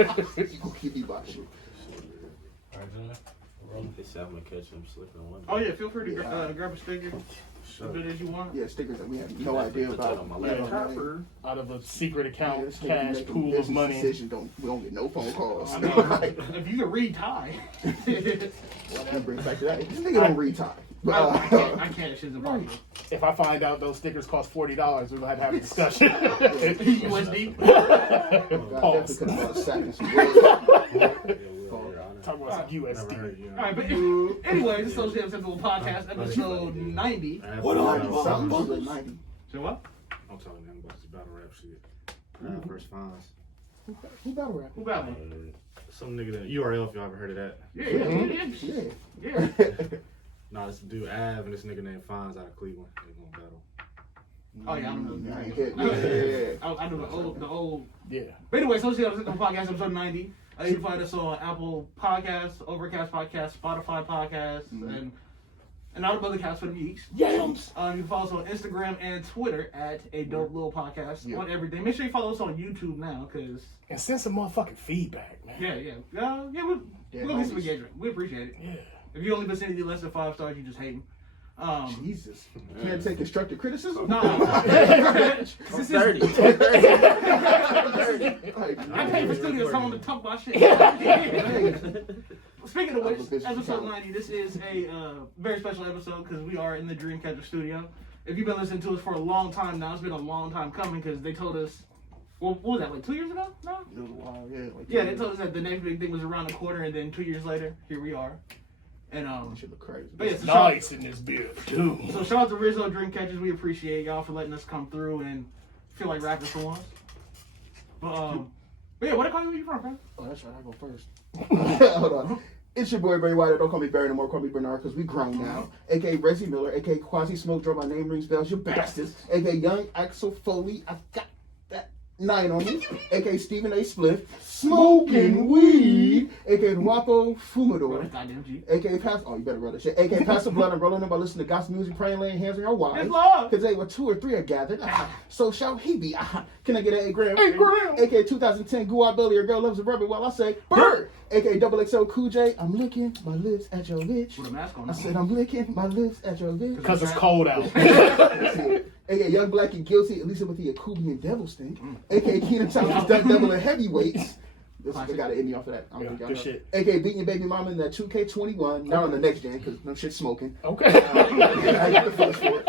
You gonna keep me by shit. They said I'm gonna catch him slipping one day. Oh yeah, feel free to grab a sticker. As big as you want. Yeah, stickers that we have no idea about. Out of a secret account, Yeah, cash pool of money. We don't get no phone calls. I mean, if you can read Thai. That brings back to that. This nigga don't read Thai. I can't. Shit's impossible. If I find out those stickers cost $40, we're gonna have to have a discussion. USD. Pause. Talk about some USD. Alright, but anyway, this is Social Acceptable Podcast, episode 90. What on? Something 90. So what? I'm talking about this battle rap shit. First finds. Who battle rap? Who battle? Some nigga that URL if y'all ever heard of that. Yeah. Nah, this dude Av and this nigga named Fonz out of Cleveland. They gonna battle. Oh yeah, I don't know. I know the old. Yeah. But anyway, Social Acceptable Podcast, episode 90. You can find us on Apple Podcasts, Overcast Podcasts, Spotify Podcasts, and all the other casts for the geeks. Yams! You can follow us on Instagram and Twitter at A Dope Little Podcast on everything. Make sure you follow us on YouTube now, cause and send some motherfucking feedback, man. We'll get some engagement. We appreciate it. Yeah. If you only listen to anything less than 5 stars, you just hate them. Jesus. Can't take constructive criticism? No. This is dirty. I pay for studio someone to talk about shit. Speaking of which, episode 90, this is a very special episode because we are in the Dreamcatchers studio. If you've been listening to us for a long time now, it's been a long time coming because they told us, well, what was that, like 2 years ago? No? It was a while, Yeah, they told us that the next big thing was around the corner, and then 2 years later, here we are. And shit look crazy. But yeah, It's nice in this beer too. So shout out to Rizzo Dreamcatchers. We appreciate y'all for letting us come through and feel like rapping for once. But yeah, what call you? Where you from, man? Oh, that's right. I go first. Hold on. It's your boy Barry White. Don't call me Barry no more. Call me Bernard because we grown now. AKA Reggie Miller. AKA Quasi Smoke Drum. My name rings bells. You bastards. AKA Young Axel Foley. I got that 9 on me. AKA Stephen A. Spliff. Smoking weed. AKA Wapo Fumador. Goddamn G. AKA Pass. Oh, you better roll that shit. AKA Pass the Blood and rolling them by listening to gospel music, praying, laying hands on your wives. It's love. Because they were 2 or 3 are gathered. So shall he be. Can I get an 8 gram? 8 gram. AKA 2010 Guap Belly. Your girl loves a rubber while I say bird. AKA Double XL Cool J. I'm licking my lips at your bitch. With a mask on. I said I'm licking my lips at your bitch. Because it's cold out. AKA Young Black and Guilty, at least with the Akubian Devil Stink. AKA Keenan Thompson's Duck Devil and Heavyweights. They got to end me off of that. Good shit. AKA Beating Your Baby Mama in that 2K21. Not on the next gen, because no shit's smoking. Okay. I got the feelings for it.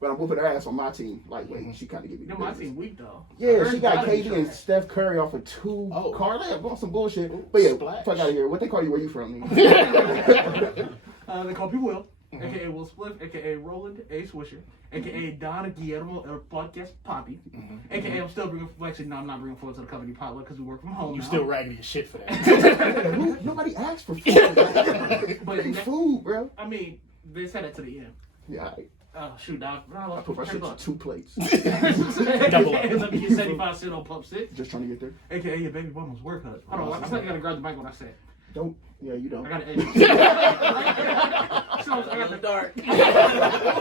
But I'm whooping her ass on my team. Lightweight. She kind of give me the my business. team weak, though. Yeah, she got KD and Steph Curry off of 2 cars. They have some bullshit. But yeah, fuck out of here. What they call you? Where you from? They call me Will. AKA Will Spliff, AKA Roland A. Swisher, AKA Don Guillermo El Podcast Poppy, AKA I'm still bringing, actually, no, I'm not bringing forward to the company potluck because we work from home. You still raggedy as shit for that. Nobody asked for food. But food, bro. I mean, they said it to the end. Yeah. Oh, shoot, I put my shit to 2 plates. Double up. Let me get 75 cents on Pump 6. Just trying to get there. AKA your baby mama's work husband. Hold on, I said you gotta grab the mic when I say it. Don't. Yeah, you don't. I gotta edit. So I got the dark. I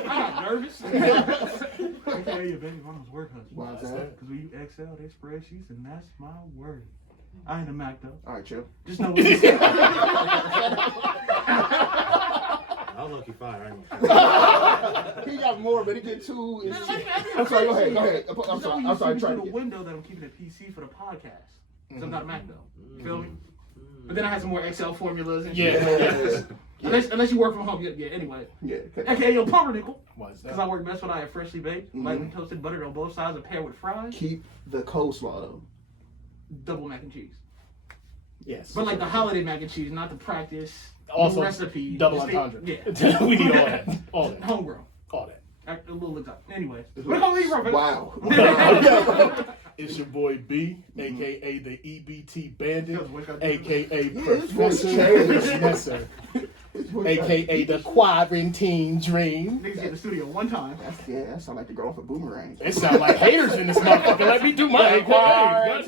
got nervous. AKA your baby mama's work husband. Why is that? Because when you excel, they spreadsheets, and that's my word. I ain't a Mac though. All right, chill. Just know what you said. I'll look you fire. He got more, but he did 2. I'm sorry. Go ahead. I'm sorry. Try to the window that I'm keeping a PC for the podcast. So I'm not a Mac though. You feel me? But then I had some more Excel formulas and shit. Unless you work from home. Yeah. Anyway. Yeah. AKA your pumpernickel. Why is that? Because I work best when I have freshly baked, lightly toasted, buttered on both sides, and paired with fries. Keep the coleslaw though. Double mac and cheese. Yes. But like the holiday mac and cheese, not the practice. Also, recipe. double entendre. Yeah. We need all that. All that. Homegrown. All that. A little exotic. Anyway. Wow. It's your boy B, a.k.a. the EBT Bandit, a.k.a. Professor. Yes, sir. A.k.a. the Quarantine Dream. Niggas in the studio one time. That sound like the girl off a Boomerang. It sound like haters in this motherfucker. Let me do my A.k.A.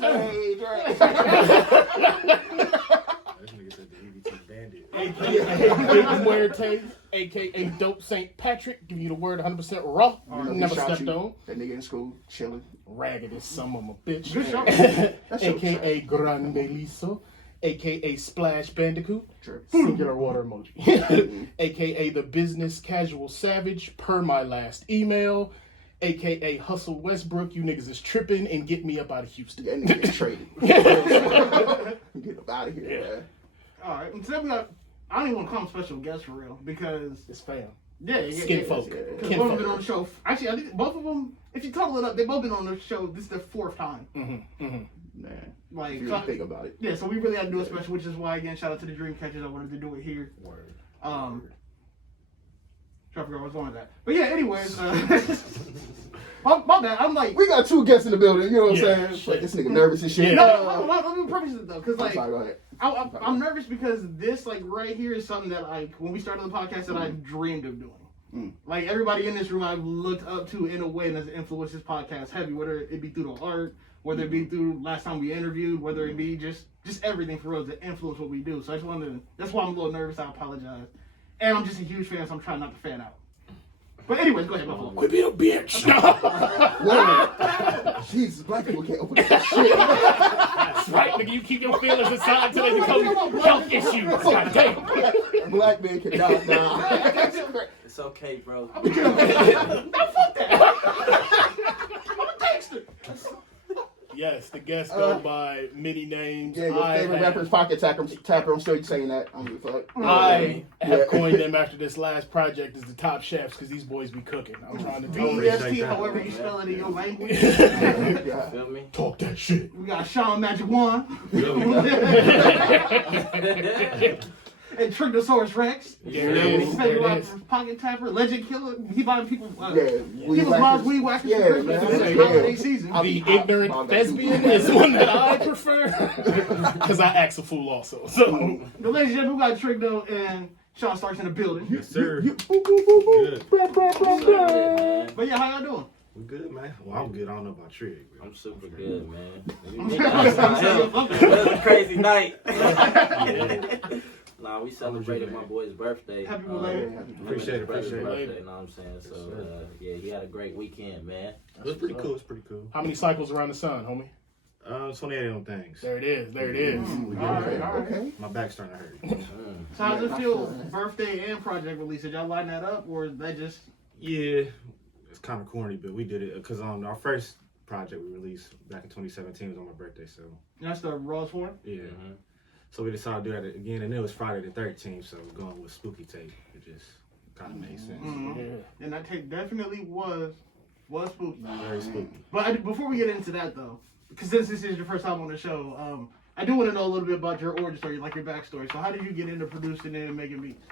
A.k.a. Muerte, a.k.a. Dope St. Patrick, giving you the word 100% raw. Never stepped on. That nigga in school, chilling. raggedest son of a bitch. Good show. That's your AKA Grande Liso. AKA Splash Bandicoot. Sure. Singular water emoji. AKA the business casual savage per my last email. AKA Hustle Westbrook. You niggas is tripping and get me up out of Houston. That nigga get traded. Get up out of here, man. All right. And today we got. I don't even want to call them special guests for real because It's fam. Skin folk. Because Kin both folk. have been on the show. Actually, I think both of them. If you total it up, they both been on the show. This is their 4th time. Man, Like, if you really think about it. yeah. So we really had to do a special, which is why again, shout out to the Dreamcatchers. I wanted to do it here. Word. Trying to figure out what's wrong with that. But yeah, anyways, my bad. I'm like, We got 2 guests in the building, you know what I'm Yeah, saying? shit. Like, this nigga nervous and shit. Yeah. no, let me preface it though, because I'm like, sorry, go ahead. I'm nervous because this like right here is something that like when we started the podcast that I dreamed of doing. Like everybody in this room I've looked up to in a way and has influenced this podcast heavy, whether it be through the art, whether it be through last time we interviewed, whether it be just everything for real to influence what we do. So I just wanted to, that's why I'm a little nervous. I apologize. And I'm just a huge fan, so I'm trying not to fan out. But anyways, go ahead, Buffalo. Quit being a bitch. Whoa. Jesus, black people can't open up that shit. That's right, nigga. You keep your feelings inside until they become health issues. God damn. Black men cannot die. It's okay, bro. No, fuck that. I'm a gangster. Yes, the guests go by many names. Yeah, your favorite rapper's Pocket Tapper. I'm still saying that. I don't give a fuck. I have Yeah. coined them after this last project as the top chefs because these boys be cooking. I'm trying to tell you. BEST, however you spell it in your language. Yeah. Feel me? Talk that shit. We got Sean Magic One. And TrigNO Rex. There it is. Favorite There it rapper, is. Pocket Tapper, Legend Killer. He buying people. Weed People's lives whackers. weed whackers Yeah, for Christmas. man. This is Yeah. holiday season. The ignorant thespian is one that I prefer because I act a fool also. So The ladies and gentlemen, we got TrigNO and Sean Starks in the building. Yes, sir. Boop, boop, boop, boop. Good. Man, But yeah, how y'all doing? We good, man. Well, I'm good. I don't know about Trig. I'm super good, man. It was a crazy night. Nah, we celebrated my boy's birthday. Happy belated. Appreciate it. Birthday, Appreciate it. you know what I'm saying? So, yeah, he had a great weekend, man. It was pretty cool. It's pretty cool. how many cycles around the sun, homie? 28 of them things. There it is. There it is. All right. Okay. My back's starting to hurt. So how's it feel, birthday and project release? Did y'all line that up, or is that just... Yeah, it's kind of corny, but we did it because our first project we released back in 2017 was on my birthday. So That's the Raw's Form? yeah, so we decided to do that again, and it was Friday the 13th. So we're going with SpookyTape. It just kind of made sense. Yeah. And that tape definitely was spooky. Very spooky. But before we get into that, though, because since this is your first time on the show, I do want to know a little bit about your origin story, like your backstory. So how did you get into producing it and making beats?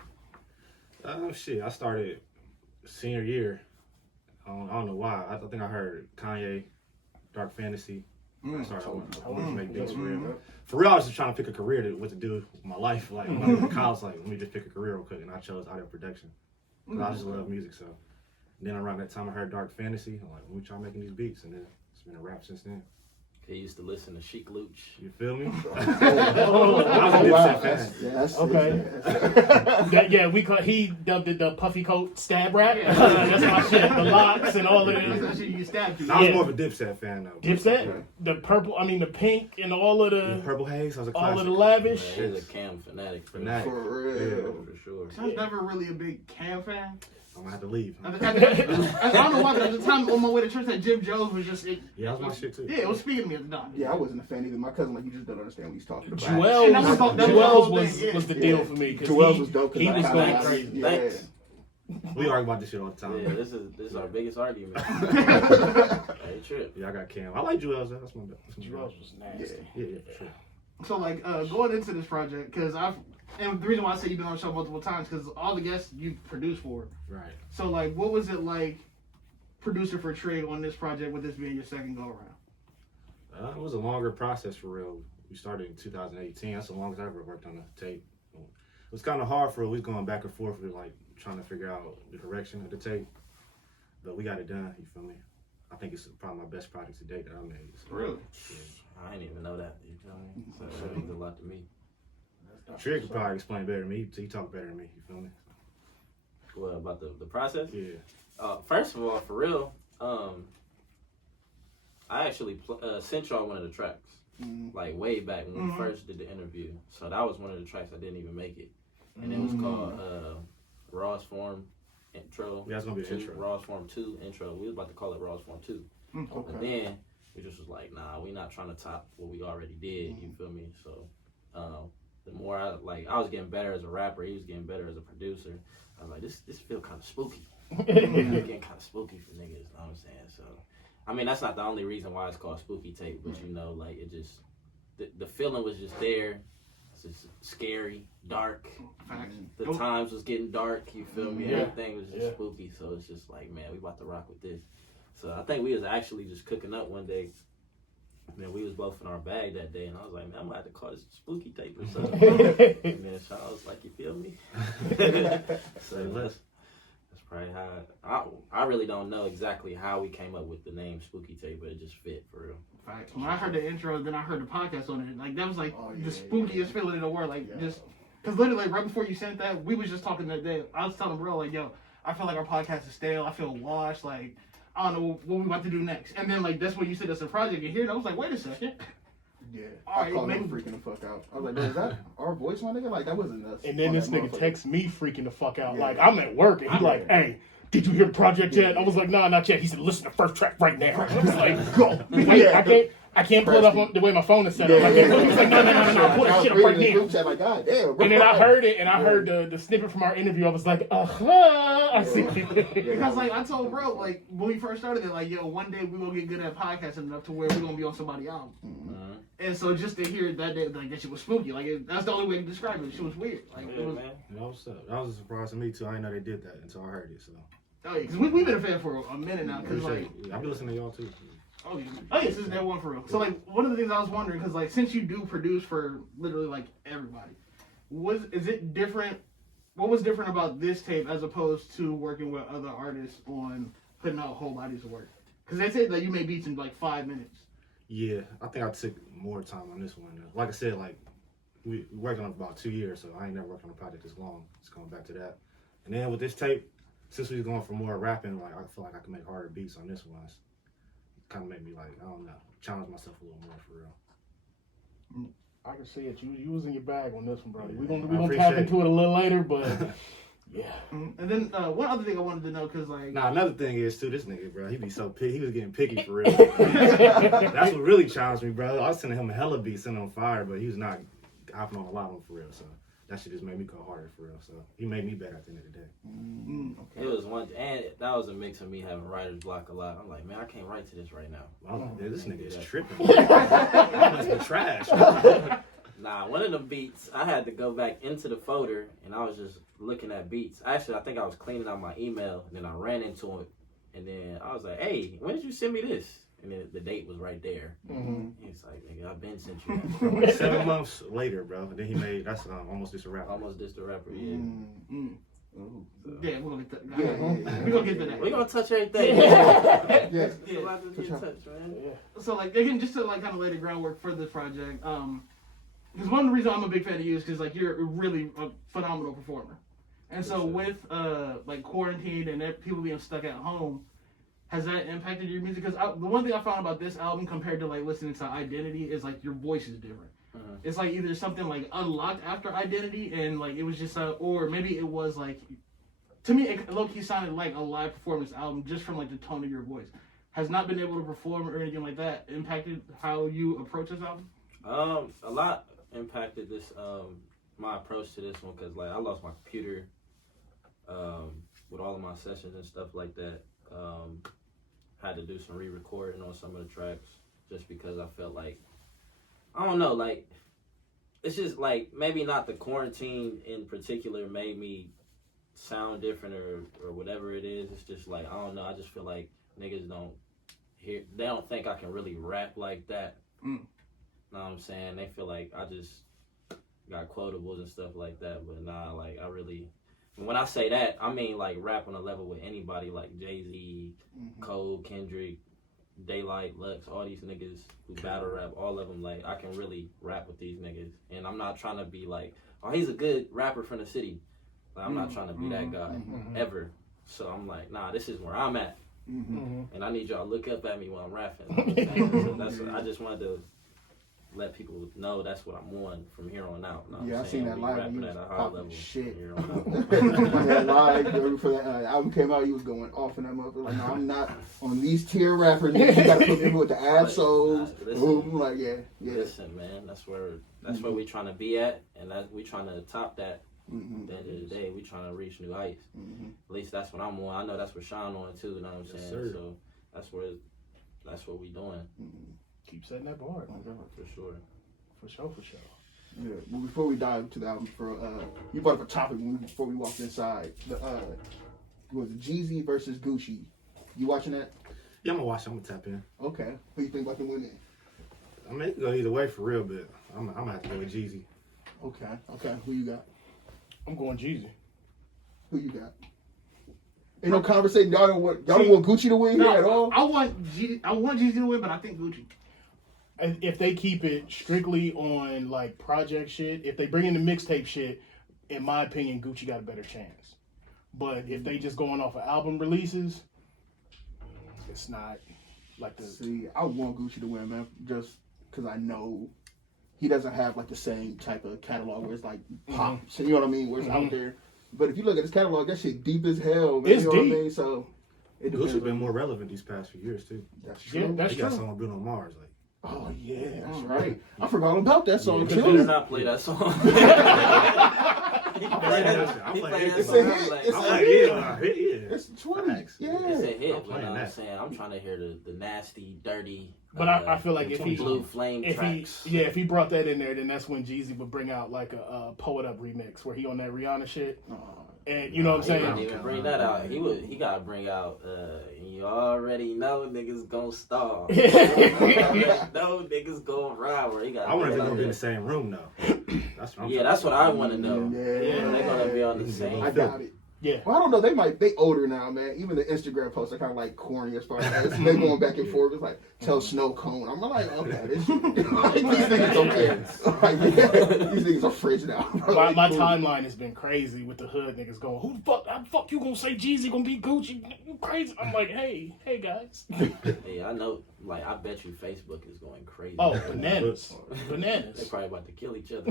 Oh shit! I started senior year. I don't know why. I think I heard Kanye, Dark Fantasy. I started. I wanted to make beats for real. For real, I was just trying to pick a career what to do with my life. Like when I was in college, like let me just pick a career real quick, and I chose audio production. 'Cause I just love music. So then around that time, I heard Dark Fantasy. I'm like, let me try making these beats, and then it's been a rap since then. He used to listen to Chic Luch. You feel me? Oh, I was a wow. Dipset fan. That's Okay. Yeah, he dubbed it the puffy coat stab rap. That's my shit. The locks and all of That's it. that shit you stabbed to. I was Yeah. more of a Dipset fan though. Dipset, the purple. I mean the pink and all of The the Purple Haze. I was a all of classic. the lavish. Man, he's a Cam fanatic. Fanatic. For real. For sure. I was never really a big Cam fan. I'm gonna have to leave. I don't know why, but at the time on my way to church, that Jim Jones was just... Yeah, that was my shit too. Yeah, it was speaking to me at the time. Yeah, I wasn't a fan either. My cousin, like, you just don't understand what he's talking about. And that was the whole Joel's thing, yeah. was the deal for me. 'Cause Joel's was dope. 'cause He I was kinda going like- crazy. Yeah. Thanks. We argue about this shit all the time. Yeah, this is our biggest argument. Hey, trip. Yeah, I got Cam. I like Joel's. That's my Joel's was nasty. Yeah, for sure. So, like, going into this project, because and the reason why I say you've been on the show multiple times, because all the guests you produced for. Right. So, like, what was it like, producer for Trig on this project, with this being your second go-around? It was a longer process for real. We started in 2018. That's the longest I ever worked on a tape. It was kind of hard for us going back and forth with like trying to figure out the direction of the tape. But we got it done, you feel me? I think it's probably my best project to date that I made. So, Really? yeah. I didn't even know that. You feel me? So that means a lot to me. Trig could probably explain better than me. He talk better than me, you feel me? Well, about the process? Yeah. First of all, for real, I actually sent y'all one of the tracks, like way back when we first did the interview. So that was one of the tracks I didn't even make it, and it was called Raw's Form Intro. Yeah, it's gonna be an intro. Raw's Form 2 Intro. We was about to call it Raw's Form 2, Okay. but then we just was like, nah, we not trying to top what we already did. You feel me? So the more I was getting better as a rapper, he was getting better as a producer. I was like, this feel kind of spooky. It's getting kind of spooky for niggas. You know what I'm saying? So, I mean, that's not the only reason why it's called SpookyTape, but you know, like it just the feeling was just there. It's just scary, dark. The times was getting dark. You feel me? Everything was just spooky. So it's just like, man, we about to rock with this. So I think we was actually just cooking up one day. Man, we was both in our bag that day, and I was like, man, I'm gonna have to call this SpookyTape or something. And then Sean was like, you feel me? So that's probably how. I really don't know exactly how we came up with the name SpookyTape, but it just fit for real. Facts. When I heard the intro, then I heard the podcast on it. Like that was like the spookiest feeling in the world. Like just because literally like, right before you sent that, we was just talking that day. I was telling bro like, yo, I feel like our podcast is stale. I feel washed. Like I don't know what we about to do next. And then like that's when you said that's a project in here. And I was like, wait a second. Yeah. All I right, called maybe him freaking the fuck out. I was like, bro, is that our voice, my nigga? Like that wasn't us. And then on this that nigga motherfucker. texts me freaking the fuck out. Like, I'm at work. And he like, hey, did you hear the project yet? I was like, nah, not yet. He said, listen to the first track right now. I was like, go. Wait, I can't pull it up on the way my phone is set up. I can't pull it. He was like, no, pull that shit up right now. Like, God damn, bro. And then I heard it, and I heard the snippet from our interview. I was like, I see. Because like I told bro, like when we first started it, like yo, one day we will get good at podcasting enough to where we're gonna be on somebody's album. And so just to hear that day, like that shit was spooky. Like that's the only way to describe it. Shit was weird. Like it was. Man. You know what's up? That was a surprise to me too. I didn't know they did that until I heard it. So Oh yeah, because we've been a fan for a minute now. Cause appreciate like it. I've been listening to y'all too. oh yeah, this is that one for real. So like one of the things I was wondering, because like since you do produce for literally like everybody, is it different? What was different about this tape as opposed to working with other artists on putting out whole bodies of work? Because they said that you made beats in like 5 minutes. Yeah, I think I took more time on this one. Like I said, like we working on it for about 2 years, so I ain't never worked on a project this long. Just going back to that. And then with this tape, since we was going for more rapping, like I feel like I can make harder beats on this one. It kind of made me like, I don't know, challenge myself a little more for real. I can see it. You was in your bag on this one, bro. We're I gonna appreciate tap it. into it a little later, but yeah. And then one other thing I wanted to know, because like Nah, another thing is too, this nigga, bro, he be so picky. He was getting picky for real. That's what really challenged me, bro. I was sending him a hella beat, sending on fire, but he was not hopping on a lot of them for real. So that shit just made me go harder for real. So he made me better at the end of the day. It was one, and that was a mix of me having writer's block a lot. I'm like, man, I can't write to this right now. I was like, dude, this nigga is tripping. That must be trash. Nah, one of them beats, I had to go back into the folder, and I was just looking at beats. Actually, I think I was cleaning out my email, and then I ran into it, and then I was like, hey, when did you send me this? And then the date was right there. He's like, nigga, I've been sent you that. 7 months later, bro. And then he made, that's almost just a rapper. Almost just a rapper, yeah. yeah, we're gonna get that. We're gonna get to that. We're gonna touch everything. Yeah. It's about to be in touch, man. So like again, just to like kind of lay the groundwork for this project, because one of the reasons I'm a big fan of you is because like you're really a phenomenal performer, and so with like quarantine and people being stuck at home, has that impacted your music? Because the one thing I found about this album compared to like listening to Identity is like your voice is different. It's like either something like unlocked after Identity and like it was just or maybe it was like, to me it low-key sounded like a live performance album just from like the tone of your voice. Has not been able to perform or anything like that impacted how you approach this album? A lot impacted this my approach to this one because like I lost my computer with all of my sessions and stuff like that. Had to do some re-recording on some of the tracks just because I felt like, I don't know, like it's just like maybe not the quarantine in particular made me sound different or whatever it is. It's just like, I don't know, I just feel like niggas they don't think I can really rap like that. Know what I'm saying? They feel like I just got quotables and stuff like that, but nah, like I really, when I say that, I mean like rap on a level with anybody like Jay-Z, Cole, Kendrick, Daylight, Lux, all these niggas who battle rap, all of them, like I can really rap with these niggas. And I'm not trying to be like, oh, he's a good rapper from the city. Like, I'm not trying to be that guy ever. So I'm like, nah, this is where I'm at. and I need y'all to look up at me while I'm rapping. So I just wanted to let people know that's what I'm on from here on out. I seen that live. Rapping You at was a high popping level shit. from here on out. That live for that album came out, you was going off in that motherfucker. Like, no, I'm not on these tier rappers. You gotta put me with the Absols. Like, yeah. Listen, man, that's where we trying to be at, and that we trying to top that. At the end of the day, we trying to reach new heights. At least that's what I'm on. I know that's what Sean on too. You know what I'm saying? Sir. So that's what we doing. Keep setting that bar. For sure. For sure. Yeah. Well, before we dive into the album, you brought up a topic before we walked inside. Was it Jeezy versus Gucci? You watching that? Yeah, I'm gonna watch. I'm gonna tap in. Okay. Who you think about the winning? I mean, it can go either way for real, but I'm gonna have to go with Jeezy. Okay. Who you got? I'm going Jeezy. Who you got? Ain't no conversation. Y'all don't want Gucci to win here at all. I want Jeezy to win, but I think Gucci. If they keep it strictly on like project shit, if they bring in the mixtape shit, in my opinion, Gucci got a better chance. But if they just going off of album releases, it's not like the. See, I want Gucci to win, man, just because I know he doesn't have like the same type of catalog where it's like pop. So you know what I mean? Where it's out there. But if you look at his catalog, that shit deep as hell, man. It's you know deep. What I mean? So it depends. Gucci been more relevant these past few years too. That's true. Yeah, that's He got true. someone Bruno Mars, like. Oh yeah, that's right. I forgot all about that song He better too. not play that song. I'm playing It's that a song. hit. Like, It's I'm a like, hit. yeah. It's 20. Facts. Yeah. it's a hit, I'm but playing I'm that. saying I'm trying to hear the nasty, dirty. But I feel like if he Blue Flame tracks. if he brought that in there, then that's when Jeezy would bring out like a Poet Up remix where he on that Rihanna shit. And you know what I'm He saying? didn't even bring that out. He gotta bring out. You already know niggas gonna starve. You already know niggas gonna ride. Where he got. I wonder if they're gonna be in the same room though. That's what I'm That's what I want to know. Yeah. They're gonna be on the same. I doubt it. Yeah. Well, I don't know. They older now, man. Even the Instagram posts are kind of like corny as far as they going back and forth. It's like tell Snow Cone. I'm like, okay, these niggas don't care. Like, these niggas are fridge now. My timeline has been crazy with the hood niggas going, who the fuck you gonna say Jeezy gonna beat Gucci? You crazy? I'm like, hey guys. Hey, I know. Like, I bet you Facebook is going crazy. Oh, bananas. They're Bananas. probably about to kill each other.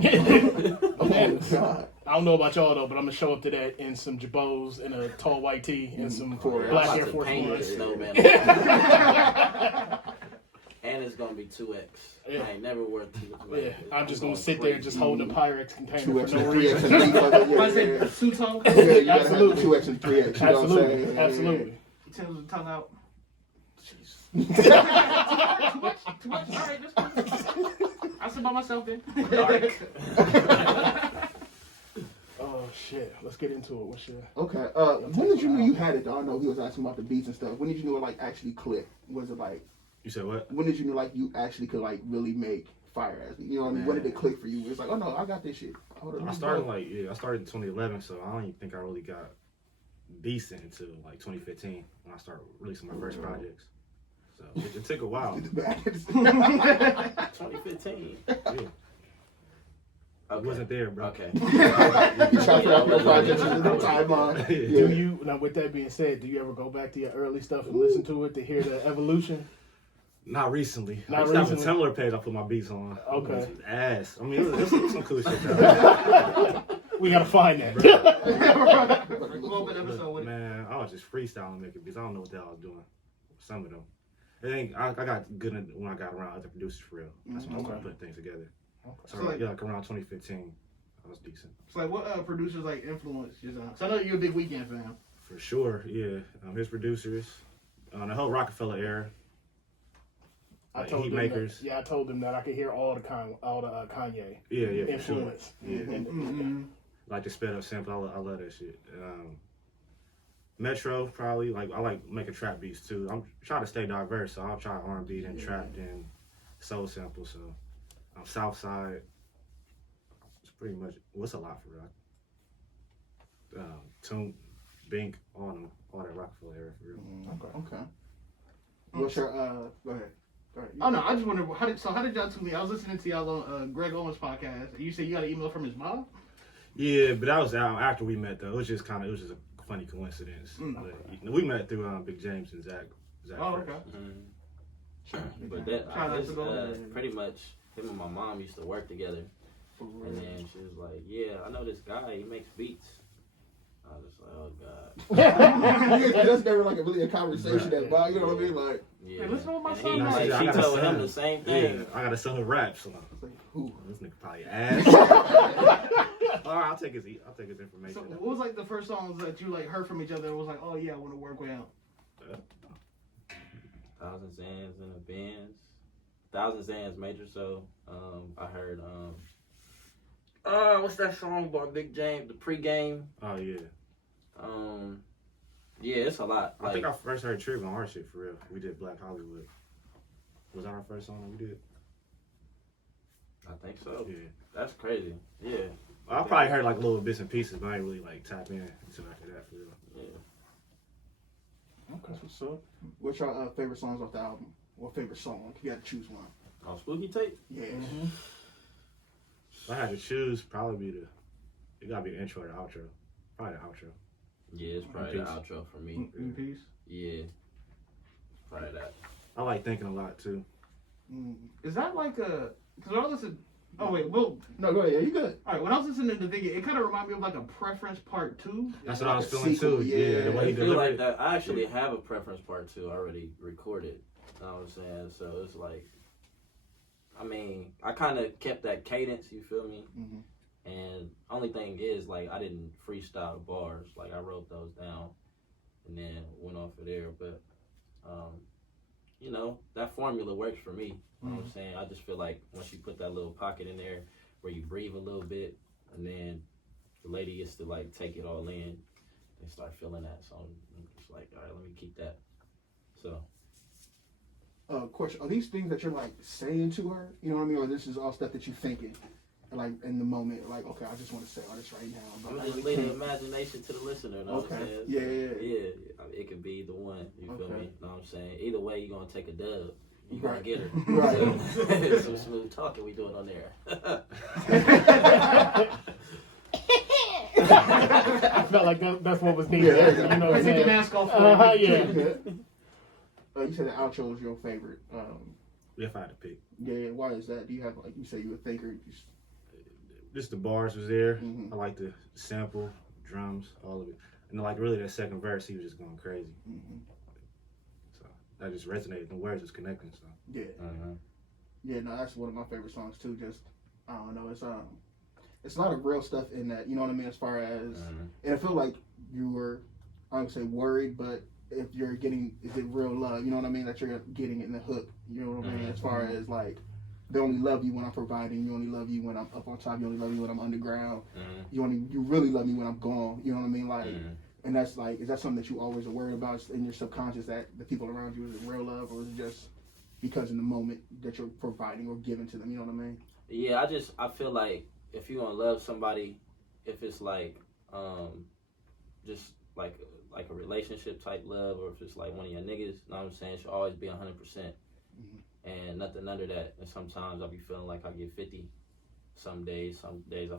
Bananas. God. I don't know about y'all though, but I'm gonna show up to that in some jabos and a tall white tee and some black Air Force paint Ones. this snowman. And it's gonna be 2X. Yeah. I ain't never worked 2X. Yeah, I'm just gonna sit there just holding a Pyrex container 2X for and no 3X reason. and 3X. I said two-tone. Yeah, you gotta have Absolutely. 2X and 3X. You know what I'm Absolutely, saying? absolutely. He tells the tongue out. Yeah. Too much. All right, that's cool. I'll sit by myself then. Oh shit, let's get into it. What's your? Okay. When did you know you had it though? I know he was asking about the beats and stuff. When did you know it like actually clicked? Was it like You said what? when did you know like you actually could like really make fire ass? You know what I mean? When did it click for you? It's like, oh no, I got this shit. I started I started in 2011, so I don't even think I really got decent until like 2015 when I started releasing my first projects. So it took a while. 2015. Yeah. I wasn't there, bro. Okay. You try to put out your projects into the timeline. Do Yeah. you now? With that being said, do you ever go back to your early stuff and listen to it to hear the evolution? Not recently. Not I used to have a recently? Tumblr page I put my beats on. Okay. It was ass. I mean, it was some cool shit though. We gotta find that. Blow up an episode with it. Man, I was just freestyling making beats. I don't know what the hell I was doing. Some of them. I got good at when I got around other producers for real. That's when I started putting things together. So So, like- like around 2015, I was decent. So like, what producers like influenced you? So I know you're a big Weeknd fan. For sure, yeah. His producers, the whole Rockefeller era. I Like told Heat them Makers. That, I told them that I could hear all the Kanye Yeah, for sure. influence. Mm-hmm. Like the sped up sample, I love that shit. Metro probably I like making trap beats too. I'm trying to stay diverse, so I'll try R&B then trap then soul sample. So Southside. It's pretty much what's a lot for real. Tune, Bink, all that Rockefeller era for real. Okay. What's your go ahead. Oh no, I just wonder how did y'all tune me? I was listening to y'all on Greg Owens' podcast. And you said you got an email from his mom. Yeah, but that was after we met though. It was just a funny coincidence. But we met through Big James and Zach. Oh, first. okay. But that Shout out to those. pretty much him and my mom used to work together. And then she was like, "Yeah, I know this guy. He makes beats." I was just like, "Oh God." That's never like really a conversation that vibe. You know what I mean? Like, Yeah. Hey, listen to what my And son he, knows. like, I she gotta told sell him the same Yeah, thing. I gotta sell him raps. So it's like who? this nigga probably ass. All right, I'll take his information. So what was like the first songs that you like heard from each other and was like, oh yeah, I want to work with him? Thousand Zans in the Benz. Thousand Zans major. So I heard what's that song by Big James? The Pregame. Oh yeah. Yeah, it's a lot. I think I first heard Trig on our shit for real. We did Black Hollywood. Was that our first song that we did? I think so. Yeah. That's crazy. Yeah. I probably heard like little bits and pieces, but I ain't really like tap in until after that for real. Yeah. Okay, so what's your favorite songs off the album? Or favorite song? You gotta choose one. On SpookyTape? Yeah. If I had to choose, probably it gotta be the intro or the outro. Probably the outro. Yeah, it's probably the outro for me. In peace. Yeah. Probably that. I like thinking a lot too. Is that like a? Because when I listen. Oh wait, well, No, go ahead. Yeah, you good. all right. When I was listening to Thinking, it kind of reminded me of like a Preference Part 2. That's what I was Like a feeling sequel, too. yeah. Yeah, the way he I feel delivered like it. that. I actually have a preference part 2 already recorded. You know what I'm saying? So it's like, I mean, I kind of kept that cadence, you feel me? And only thing is, like, I didn't freestyle bars. Like, I wrote those down and then went off of there. But, you know, that formula works for me. You know what I'm saying? I just feel like once you put that little pocket in there where you breathe a little bit and then the lady gets to, like, take it all in and start feeling that. So I'm just like, all right, let me keep that. So. Question: are these things that you're like saying to her? You know what I mean? Or this is all stuff that you're thinking, like in the moment? Like, okay, I just want to say all this right now. I'm But gonna just leave the imagination to the listener. You know what I'm Okay. saying? Yeah. I mean, it could be the one. You feel Okay. me? You know what I'm saying? Either way, you're gonna take a dub. You Right. gonna get her. Right. Some smooth talking we doing on there. I felt like that's what was needed. Yeah. You know what I'm Take the saying? mask off. Yeah. You said the outro is your favorite. If I had to pick. Yeah. Why is that? Do you have like you say you a thinker? Just the bars was there. Mhm. I like the sample, drums, all of it. And like really that second verse, he was just going crazy. So that just resonated. The words was connecting. So Yeah. Yeah. No, that's one of my favorite songs too. Just I don't know. It's a lot of real stuff in that. You know what I mean? As far as and I feel like you were, I would say worried, but if you're getting, is it real love? You know what I mean? That you're getting in the hook. You know what I mean? As far as like, they only love you when I'm providing. You only love you when I'm up on top. You only love me when I'm underground. You really love me when I'm gone. You know what I mean? Like, and that's like, is that something that you always are worried about in your subconscious, that the people around you, is it real love, or is it just because in the moment that you're providing or giving to them? You know what I mean? Yeah, I feel like if you're gonna love somebody, if it's like just like a relationship type love, or if it's like one of your niggas, you know what I'm saying, it should always be 100%. And nothing under that. And sometimes I'll be feeling like I get 50 some days I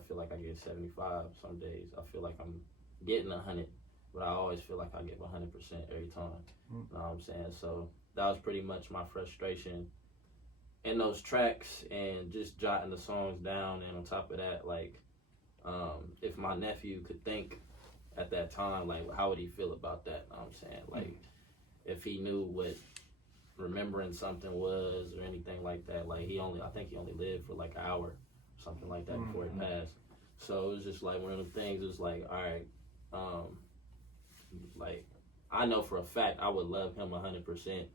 feel like I get 75, some days I feel like I'm getting 100, but I always feel like I give 100% every time. You know what I'm saying? So that was pretty much my frustration in those tracks, and just jotting the songs down. And on top of that, like, if my nephew could think at that time, like, how would he feel about that? You know what I'm saying? Like, if he knew what remembering something was or anything like that. Like, I think he only lived for like an hour, something like that, before he passed. So it was just like one of them things. It was like, all right, like, I know for a fact I would love him 100%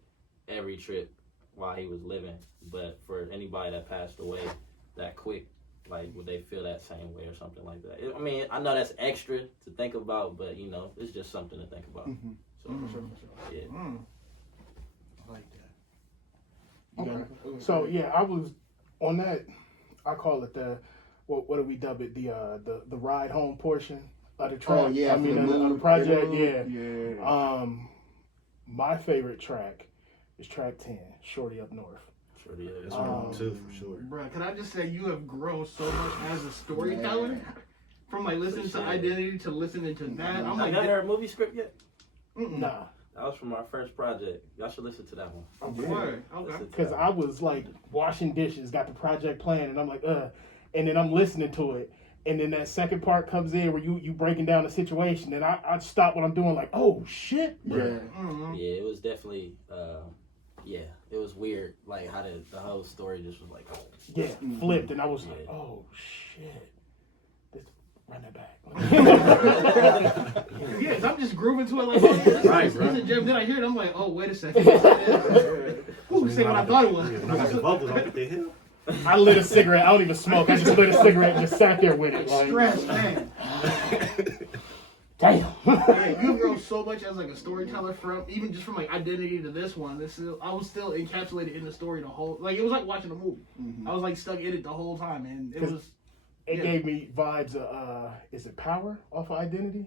every trip while he was living. But for anybody that passed away that quick, like, would they feel that same way or something like that? I mean, I know that's extra to think about, but, you know, it's just something to think about. So, yeah. I like that. Okay. So yeah, I was on that. I call it the what do we dub it? The ride home portion of the track. Oh yeah, I mean the the project. mood. Yeah. My favorite track is track 10, Shorty Up North. Shorty, that's one too, for sure. Bro, can I just say you have grown so much as a storyteller? from like listening to Identity to listening to that. I'm like, y'all heard a movie script yet? Nah. That was from our first project. Y'all should listen to that one. Okay. Because I was like washing dishes, got the project playing, and I'm like, and then I'm listening to it. And then that second part comes in where you breaking down the situation, and I stop what I'm doing, like, oh shit. Yeah. Mm-hmm. Yeah, it was definitely, it was weird, like how the whole story just was like, flipped, and I was like, oh shit. Run that back. Yes, I'm just grooving to it like, oh, yeah, Right, bro. this is Jim. Then I hear it, I'm like, oh, wait a second. Who say what I thought it was? When I got the vocals, I'm like, what the hell? I lit a cigarette. I don't even smoke. I just lit a cigarette and just sat there with it. Like, Stress, man. damn. Yeah, you've grown so much as like a storyteller from even just from like Identity to this one. I was still encapsulated in the story the whole. Like it was like watching a movie. I was like stuck in it the whole time, and it was. It gave me vibes of, is it Power off of Identity?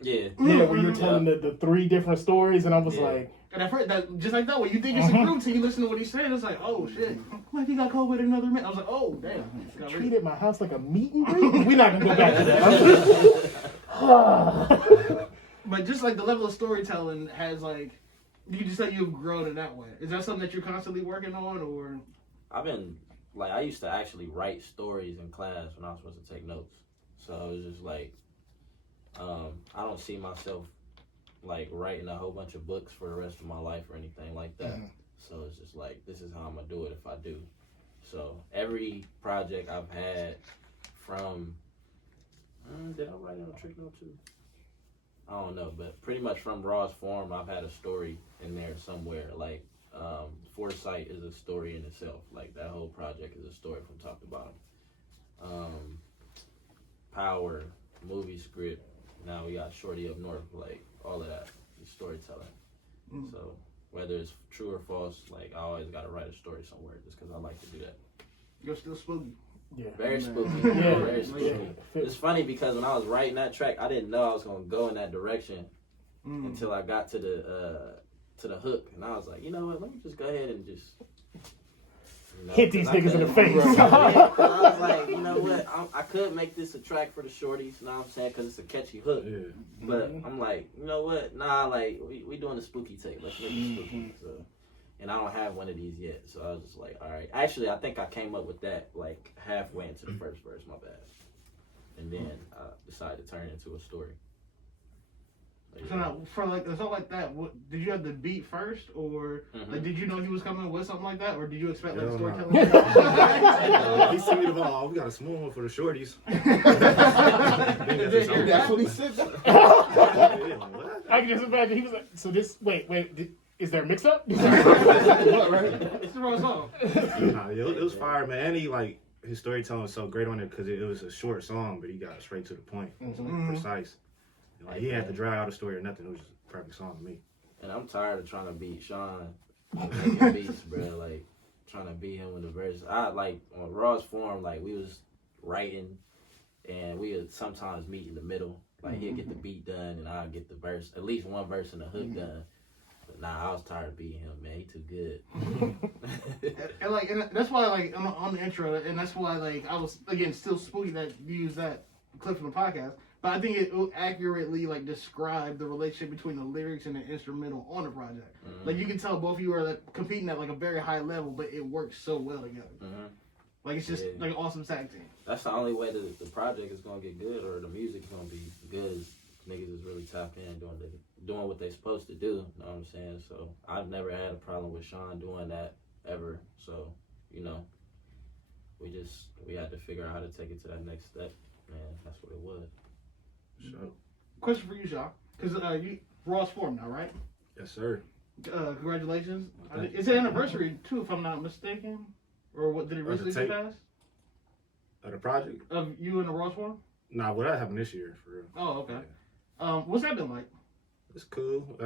Yeah. Yeah, where you're telling the three different stories, and I was like... And I've heard that, just like that, when you think it's a group till you listen to what he's saying, it's like, oh shit, what if he got caught with another man? I was like, oh, damn. Treated my house like a meet and greet? We're not going to go back to that. But just like the level of storytelling has like, you just said you've grown in that way. Is that something that you're constantly working on, or? I used to actually write stories in class when I was supposed to take notes. So it was just like, I don't see myself like writing a whole bunch of books for the rest of my life or anything like that. So it's just like, this is how I'm gonna do it if I do. So every project I've had from, did I write on TrigNO too? I don't know, but pretty much from Raw's Form, I've had a story in there somewhere. Like, Foresight is a story in itself. Like, that whole project is a story from top to bottom. Power, movie script. Now we got Shorty Up North. Like, all of that is storytelling. So whether it's true or false, like, I always got to write a story somewhere just because I like to do that. You're still spooky. Yeah. Very spooky. Yeah. Very spooky. Yeah. It's funny because when I was writing that track, I didn't know I was going to go in that direction until I got to the hook, and I was like, you know what? Let me just go ahead and just hit these niggas in the face. I was like, you know what? I could make this a track for the shorties. You know what I'm saying? Because it's a catchy hook. Yeah. But I'm like, you know what? Nah, like we doing a spooky tape. Let's make it spooky. So, and I don't have one of these yet, so I was just like, all right. Actually, I think I came up with that like halfway into the first verse. My bad. And then I decided to turn it into a story. So now, for like something like that, did you have the beat first, or like did you know he was coming with something like that, or did you expect like storytelling? He sent me the ball. Oh, we got a small one for the shorties. That's what he said. I can just imagine he was like, so this, wait, is there a mix up? What, right? It's the wrong song. Nah, it was fire, man. And he like his storytelling was so great on it because it was a short song, but he got straight to the point. It was precise. Like he had to drag out a story or nothing. It was just a perfect song to me. And I'm tired of trying to beat Sean making beats, bro. Like trying to beat him with the verse. I like on Raw's Form, like we was writing, and we would sometimes meet in the middle. Like he'd get the beat done, and I'd get the verse, at least one verse and the hook done. But nah, I was tired of beating him, man. He too good. and that's why like on the intro, and that's why like I was again still spooky that you use that clip from the podcast. But I think it will accurately like describe the relationship between the lyrics and the instrumental on the project. Like you can tell both of you are like competing at like a very high level, but it works so well together. Like it's just like an awesome tag team. That's the only way that the project is gonna get good, or the music is gonna be good. Is niggas is really tapped in doing what they supposed to do. You know what I'm saying? So I've never had a problem with Sean doing that ever. So you know, we had to figure out how to take it to that next step, and that's what it was. Sure. Question for you, Sean, because you Raw's Form now, right? Yes, sir. Congratulations. Thank you. It's an anniversary too, if I'm not mistaken. Or what did it recently tape? pass? The project? Of you and the Raw's Form? Nah, well, that happened this year for real. Oh, okay. Yeah. What's that been like? It's cool.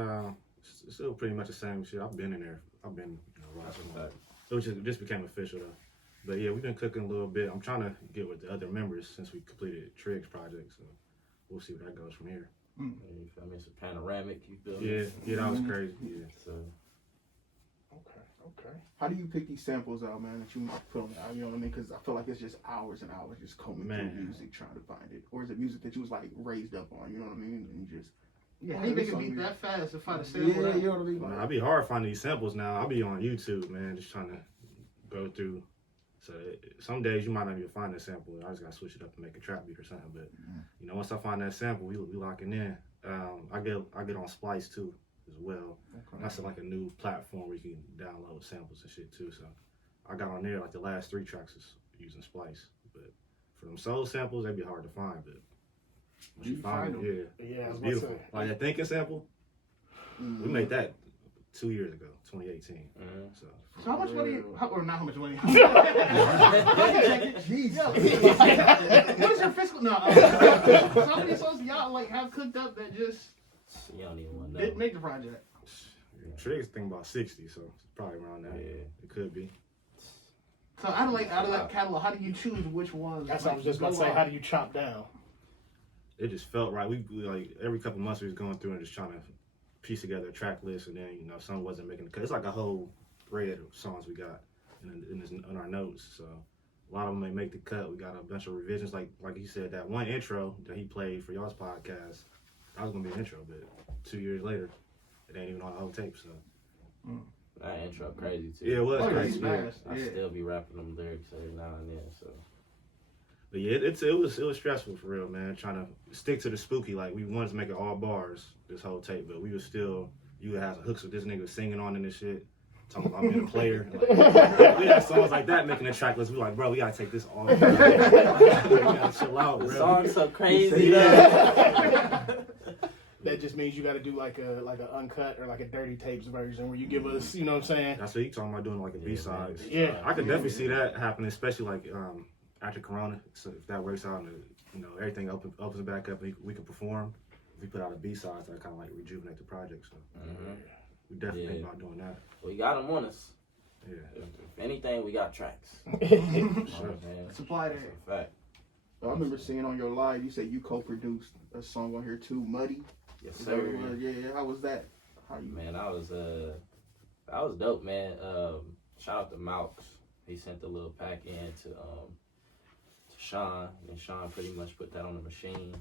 It's still pretty much the same shit. I've been in there. I've been Raw's Form. It just became official though. But yeah, we've been cooking a little bit. I'm trying to get with the other members since we completed Trig's project. So we'll see where that goes from here. You feel me? It's a panoramic. You feel me? Yeah, that was crazy. Yeah. So Okay. How do you pick these samples out, man, that you put on the album? You know what I mean? Because I feel like it's just hours and hours just combing through music trying to find it. Or is it music that you was like raised up on? You know what I mean? And you just How you make a beat that fast to find a sample? Yeah, you know what I mean? Man, I'd be hard finding these samples now. I'll be on YouTube, man, just trying to go through. So some days you might not even find that sample. I just gotta switch it up and make a trap beat or something. But you know, once I find that sample, we locking in. I get on Splice too as well. Okay. That's like a new platform where you can download samples and shit too. So I got on there like the last 3 tracks is using Splice. But for them soul samples, they'd be hard to find. But once you find them, it's beautiful. Like that thinking sample, we made that 2 years ago, 2018. So how much money? Or not how much money? Jesus. What is your fiscal? No. So how many songs y'all like have cooked up that just You don't even want to didn't know. make the project? Trig's thinking about 60, so it's probably around that. Yeah, it could be. So out of that catalog, how do you choose which ones? That's what I was just about to say. How do you chop down? It just felt right. We like every couple months we was going through and just trying to piece together a track list, and then some wasn't making the cut. It's like a whole thread of songs we got in our notes. So a lot of them may make the cut. We got a bunch of revisions, like he said, that one intro that he played for y'all's podcast. That was gonna be an intro, but 2 years later, it ain't even on the whole tape. So that intro crazy too. Yeah, it was crazy. I still be rapping them lyrics every now and then. So. But yeah, it was stressful for real, man. Trying to stick to the spooky. Like we wanted to make it all bars this whole tape, but we was still you had some hooks with this nigga singing on in this shit, talking about being a player. Like, we had songs like that making a track list. We like, bro, we gotta take this all. We gotta chill out, bro. The song's so crazy. That just means you got to do like a uncut or like a dirty tapes version where you give us, you know what I'm saying? That's what you talking about doing, like a B-sides. Yeah, I could definitely see that happening, especially like after Corona. So if that works out and everything opens back up, and we can perform. If we put out a B-sides, that kind of like rejuvenate the project. So we definitely think about doing that. We got them on us. Yeah. If anything, we got tracks. Supply that. Fact. I remember seeing on your live, you said you co-produced a song on here too, Muddy. Yes, sir. Yeah. How was that? Man, that was dope, man. Shout out to Malks. He sent the little pack in to Sean, and Sean pretty much put that on the machine.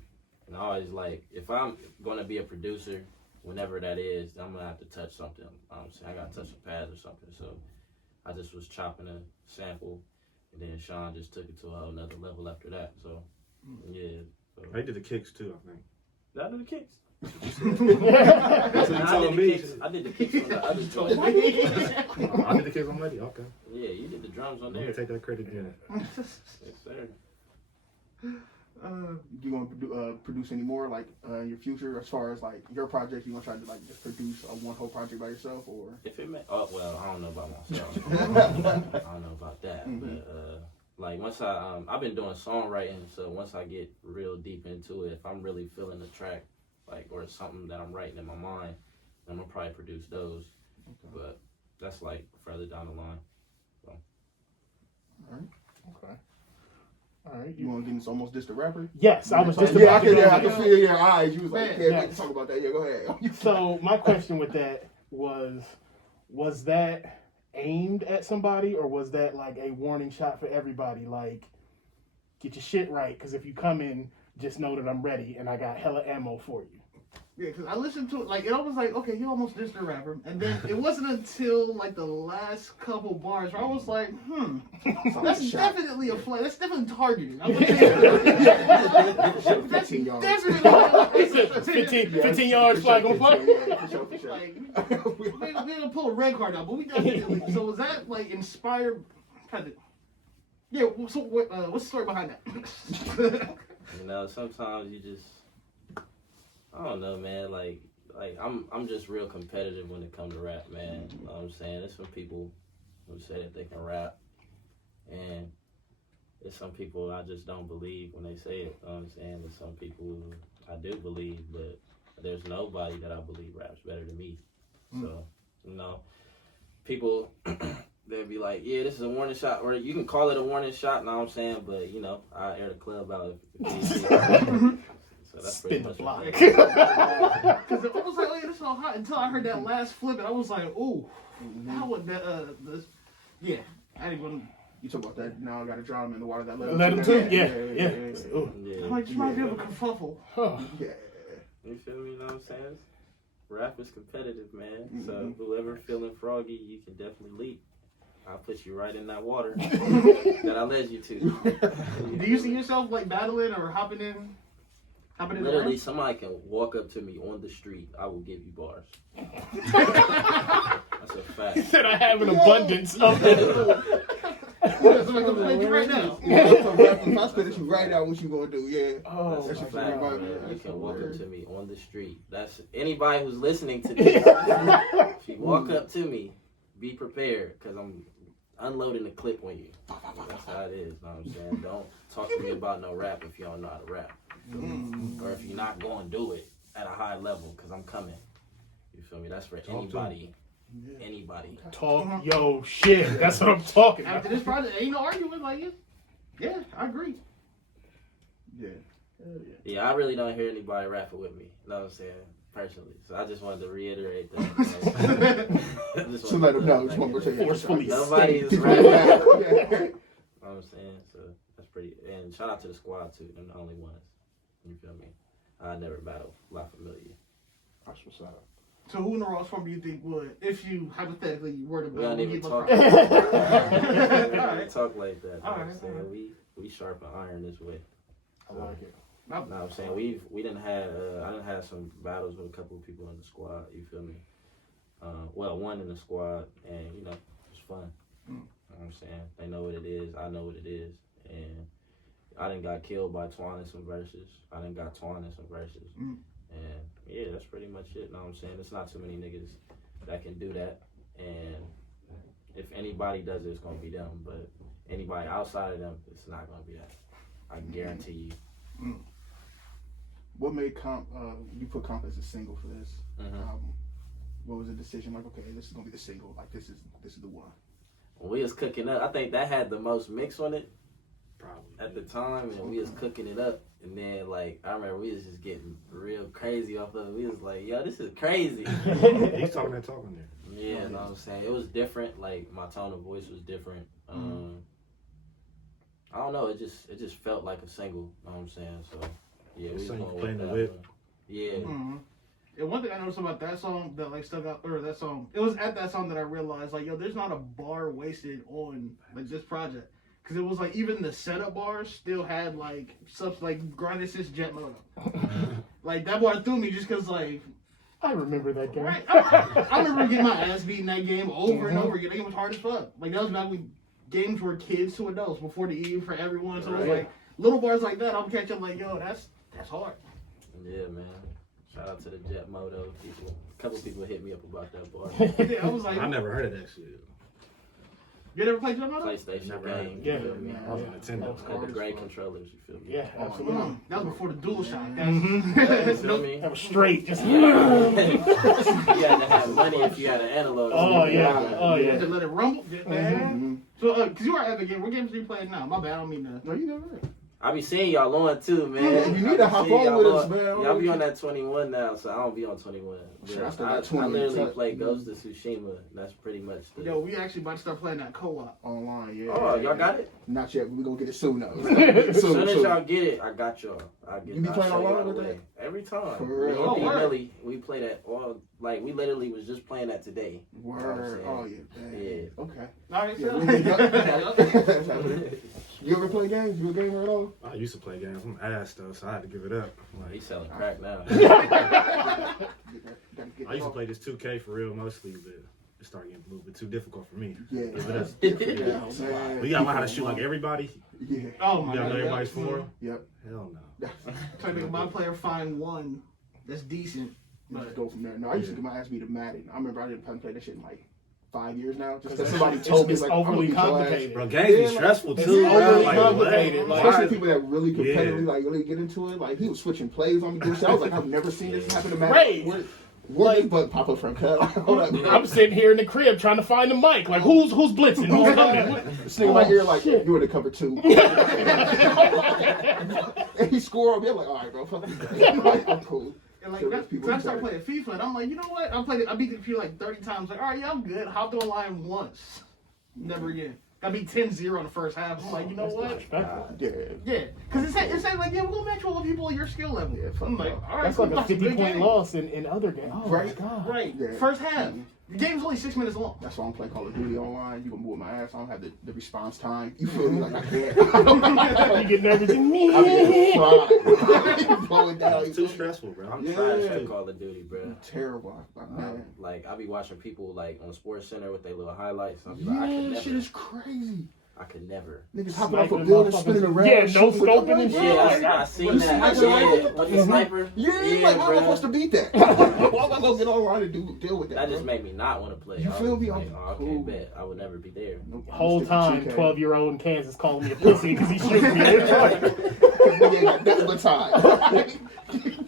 And I always like, if I'm gonna be a producer, whenever that is, I'm gonna have to touch something. I gotta touch some pads or something. So I just was chopping a sample, and then Sean just took it to a whole nother level after that. So yeah. So. I did the kicks too, I think. Did I do the kicks? That's what you told me. I did the kicks on the other joint. I did the kicks on Muddy. Okay. Yeah, you did the drums on there. Take that credit again. Yes, sir. You want to produce any more like in your future as far as like your project? You want to try to like just produce one whole project by yourself, or if it may, I don't know about myself. I don't know about that, but like once I've been doing songwriting, so once I get real deep into it, if I'm really feeling the track, like or something that I'm writing in my mind, then I'm gonna probably produce those. Okay. But that's like further down the line. So. All right. Okay. All right. You want to get into almost just a rapper? Yes, I was just about to go. I can feel your eyes. You was like, can't wait to talk about that. Yeah, go ahead. So my question with that was that aimed at somebody, or was that like a warning shot for everybody? Like, get your shit right, because if you come in, just know that I'm ready and I got hella ammo for you. Yeah, because I listened to it, like, it almost like, okay, you almost dissed a rapper. And then it wasn't until, like, the last couple bars where I was like, that's definitely a flag. That's definitely targeting. I'm that's 15 yards. Definitely 15 yards flag on flag. Yeah, for sure. Like, we didn't pull a red card out, but we definitely. So was that, like, inspired? Yeah, so what's the story behind that? Sometimes you just, I don't know, man. Like I'm just real competitive when it comes to rap, man. You know what I'm saying? There's some people who say that they can rap, and there's some people I just don't believe when they say it. You know what I'm saying? There's some people who I do believe, but there's nobody that I believe raps better than me. So, people they'll be like, yeah, this is a warning shot, or you can call it a warning shot, know what I'm saying? But, I air the club out if So that's Spin pretty the much block. it. Because it was like, oh, yeah, this is all hot until I heard that last flip, and I was like, ooh, how would that, yeah, I didn't even. You talk about that. Now I got to drown him in the water. That Let him too. Yeah. Ooh. Yeah. I'm like, you might be able to kerfuffle. Huh. Yeah. You feel me? You know what I'm saying? Rap is competitive, man. So Mhm. whoever feeling froggy, you can definitely leap. I'll put you right in that water that I led you to. Do you see yourself like battling or hopping in? Literally, somebody can walk up to me on the street. I will give you bars. That's a He fact. said I have an abundance of it. Yeah, somebody come play you right now. If I spit at you right now, what you gonna do? Yeah. Oh, That's a That's fact, your favorite man. man. You That's can the walk up word. to me on the street. That's anybody who's listening to this. If you walk up to me, be prepared because I'm unloading the clip on you. That's how it is. Know what I'm saying? Don't talk to me about no rap if you don't know how to rap, or if you're not going to do it at a high level because I'm coming. You feel me? That's for anybody. Anybody. Talk yo shit. That's what I'm talking about. After this project, ain't no arguing. Like, yeah, I agree. Yeah. Yeah, I really don't hear anybody rapping with me. You know what I'm saying? Personally. So I just wanted to reiterate that. I just So wanted let them to know. put Just want to that protect out Forcefully there. Nobody is People rapping. yeah. You know what I'm saying? So that's pretty. And shout out to the squad too. They're the only ones. You feel me? I never battled La Familia. That's what's up. So who in the Ross form do you think would, if you hypothetically were to We don't battle, even would talk. give We a don't even Alright. talk like that. You know what I'm Alright, saying? alright. We sharpen iron this way. I like it. You know what I'm saying? We didn't have I didn't have some battles with a couple of people in the squad, you feel me? Well, one in the squad, and you know, it's fun. You know what I'm saying? They know what it is, I know what it is, and I done got killed by Twan in some verses. I done got Twan in some verses. And yeah, that's pretty much it, you know what I'm saying? There's not too many niggas that can do that, and if anybody does it, it's gonna be them, but anybody outside of them, it's not gonna be that. I guarantee you. What made you put Comp as a single for this? Mhm. What was the decision? Like, okay, this is gonna be the single. Like, this is the one. When we was cooking up, I think that had the most mix on it Probably. at the time, and we was cooking it up. And then, like, I remember we was just getting real crazy off of it. We was like, yo, this is crazy. He's talking there. Yeah, you know what I'm saying? It was different. Like, my tone of voice was different. I don't know. It just felt like a single. You know what I'm saying? So, yeah. The We single going playing with the that whip. one. Yeah. And one thing I noticed about that song that like stuck out, or that song, it was at that song that I realized like, yo, there's not a bar wasted on like this project, because it was like even the setup bars still had like stuff like grind assist jet moto. Like that bar threw me just because like, I remember that game. right? I remember getting my ass beat in that game over and over again. That game was hard as fuck. Like that was back when games were kids to adults before the EU for everyone. So it was Right. like little bars like that. I'm catching like, yo, that's hard. Yeah, man. Shout out to the Jet Moto people. A couple people hit me up about that bar. Yeah, I was like, I never heard of that shit. you never played jet moto? PlayStation Never game. Yeah. You feel me? I was on Nintendo. Had the gray controllers. You feel me? Yeah, absolutely. That was before the dual shock. You That's feel me? That was straight. Just You had to have money if you had an analog. oh yeah, oh You yeah. had to let it rumble. So, because you are at the game, what games are you playing now? My bad, I don't mean to. No, you never. I be seeing y'all on too, man. Yeah, you need to I be hop seeing on y'all with us, man. Y'all be on that 21 now, so I don't be on 21. Shit, I But still I, got 20 I literally touch. play Ghost of Tsushima. That's pretty much the. Yo, we actually about to start playing that co-op. Online, yeah. Oh, y'all got it? Not yet. We're gonna get it soon though. As soon as y'all get it, I got y'all. You be playing I'll show online y'all with the that? way. Every time. For real? Me Oh, and word. Millie, we play that all. Like we literally was just playing that today. Word. Oh yeah. Dang. Yeah. Okay. All right, Yeah, so. You ever play games? You a gamer at all? I used to play games. I'm ass though, so I had to give it up. He's Like, selling crack now. I used to play this 2K for real mostly, but it started getting a little bit too difficult for me. Yeah. Give it up. Yeah, man. But you gotta learn how to shoot like everybody. Yeah. Oh You my gotta know god. everybody's form. Yep. Hell no. Trying to make my player find one that's decent. Let's But go from there. No, I used to get my ass beat at Madden. I remember I didn't play that shit in like 5 years now. Just because somebody told me it's like overly I'm gonna beat your ass. complicated. Bro, games be Yeah, like, stressful it's too, bro. overly Like, complicated, what? like- Especially Why? people that really competitively, Yeah. like really get into it. Like he was switching plays on me. Dude. I was like, I've never seen this happen to Madden. Right. Where this button pop up from? Cut. Hold up. I'm sitting here in the crib trying to find the mic. Like who's blitzing? Who's coming? This nigga right here, like you in the cover two. And he scored. score on me. I'm like, all right, bro, fuck this. Like, I'm cool. And like, So that's, people so I who started play. playing FIFA, and I'm like, you know what? I beat the computer like 30 times. Like, all right, yeah, I'm good. Hopped online once. Never again. Got beat 10-0 in the first half. I'm like, you know what? Yeah. Yeah, because it said like, yeah, we're gonna match all the people at your skill level. Yeah, fuck I'm like, no. all right, That's cool, like a that's good 50-point game. loss in other games. Oh Right. my god. Right. Yeah. First half. The game's only 6 minutes long. That's why I'm playing Call of Duty online. You gonna move my ass. I don't have the response time. You feel me? Like I can't. You get nervous and me. I be fried. Blowing down. It's too stressful, bro. I'm Yeah. trash at Call of Duty, bro. Terrible, man. Like I be watching people like on Sports Center with their little highlights. And I be like, I Yeah, could that shit never. is crazy. I could never. Niggas hopping off a Sniping building, motherfuckers. spinning around. Yeah, no shooting with- scoping I'm and like, shit. bro, Yeah, I seen With that. the sniper Yeah, rifle? with the sniper. Yeah, like, how am I bruh. supposed to beat that? Why am I gonna get online and deal with that? That bro? just made me not want to play. You I feel was me? Like, I'm oh, okay, cool. bet I would never be there. Nope, I'm Whole sticking time, 2K. 12-year-old in Kansas calling me a pussy because he shooting me. Cause we ain't got nothing but time.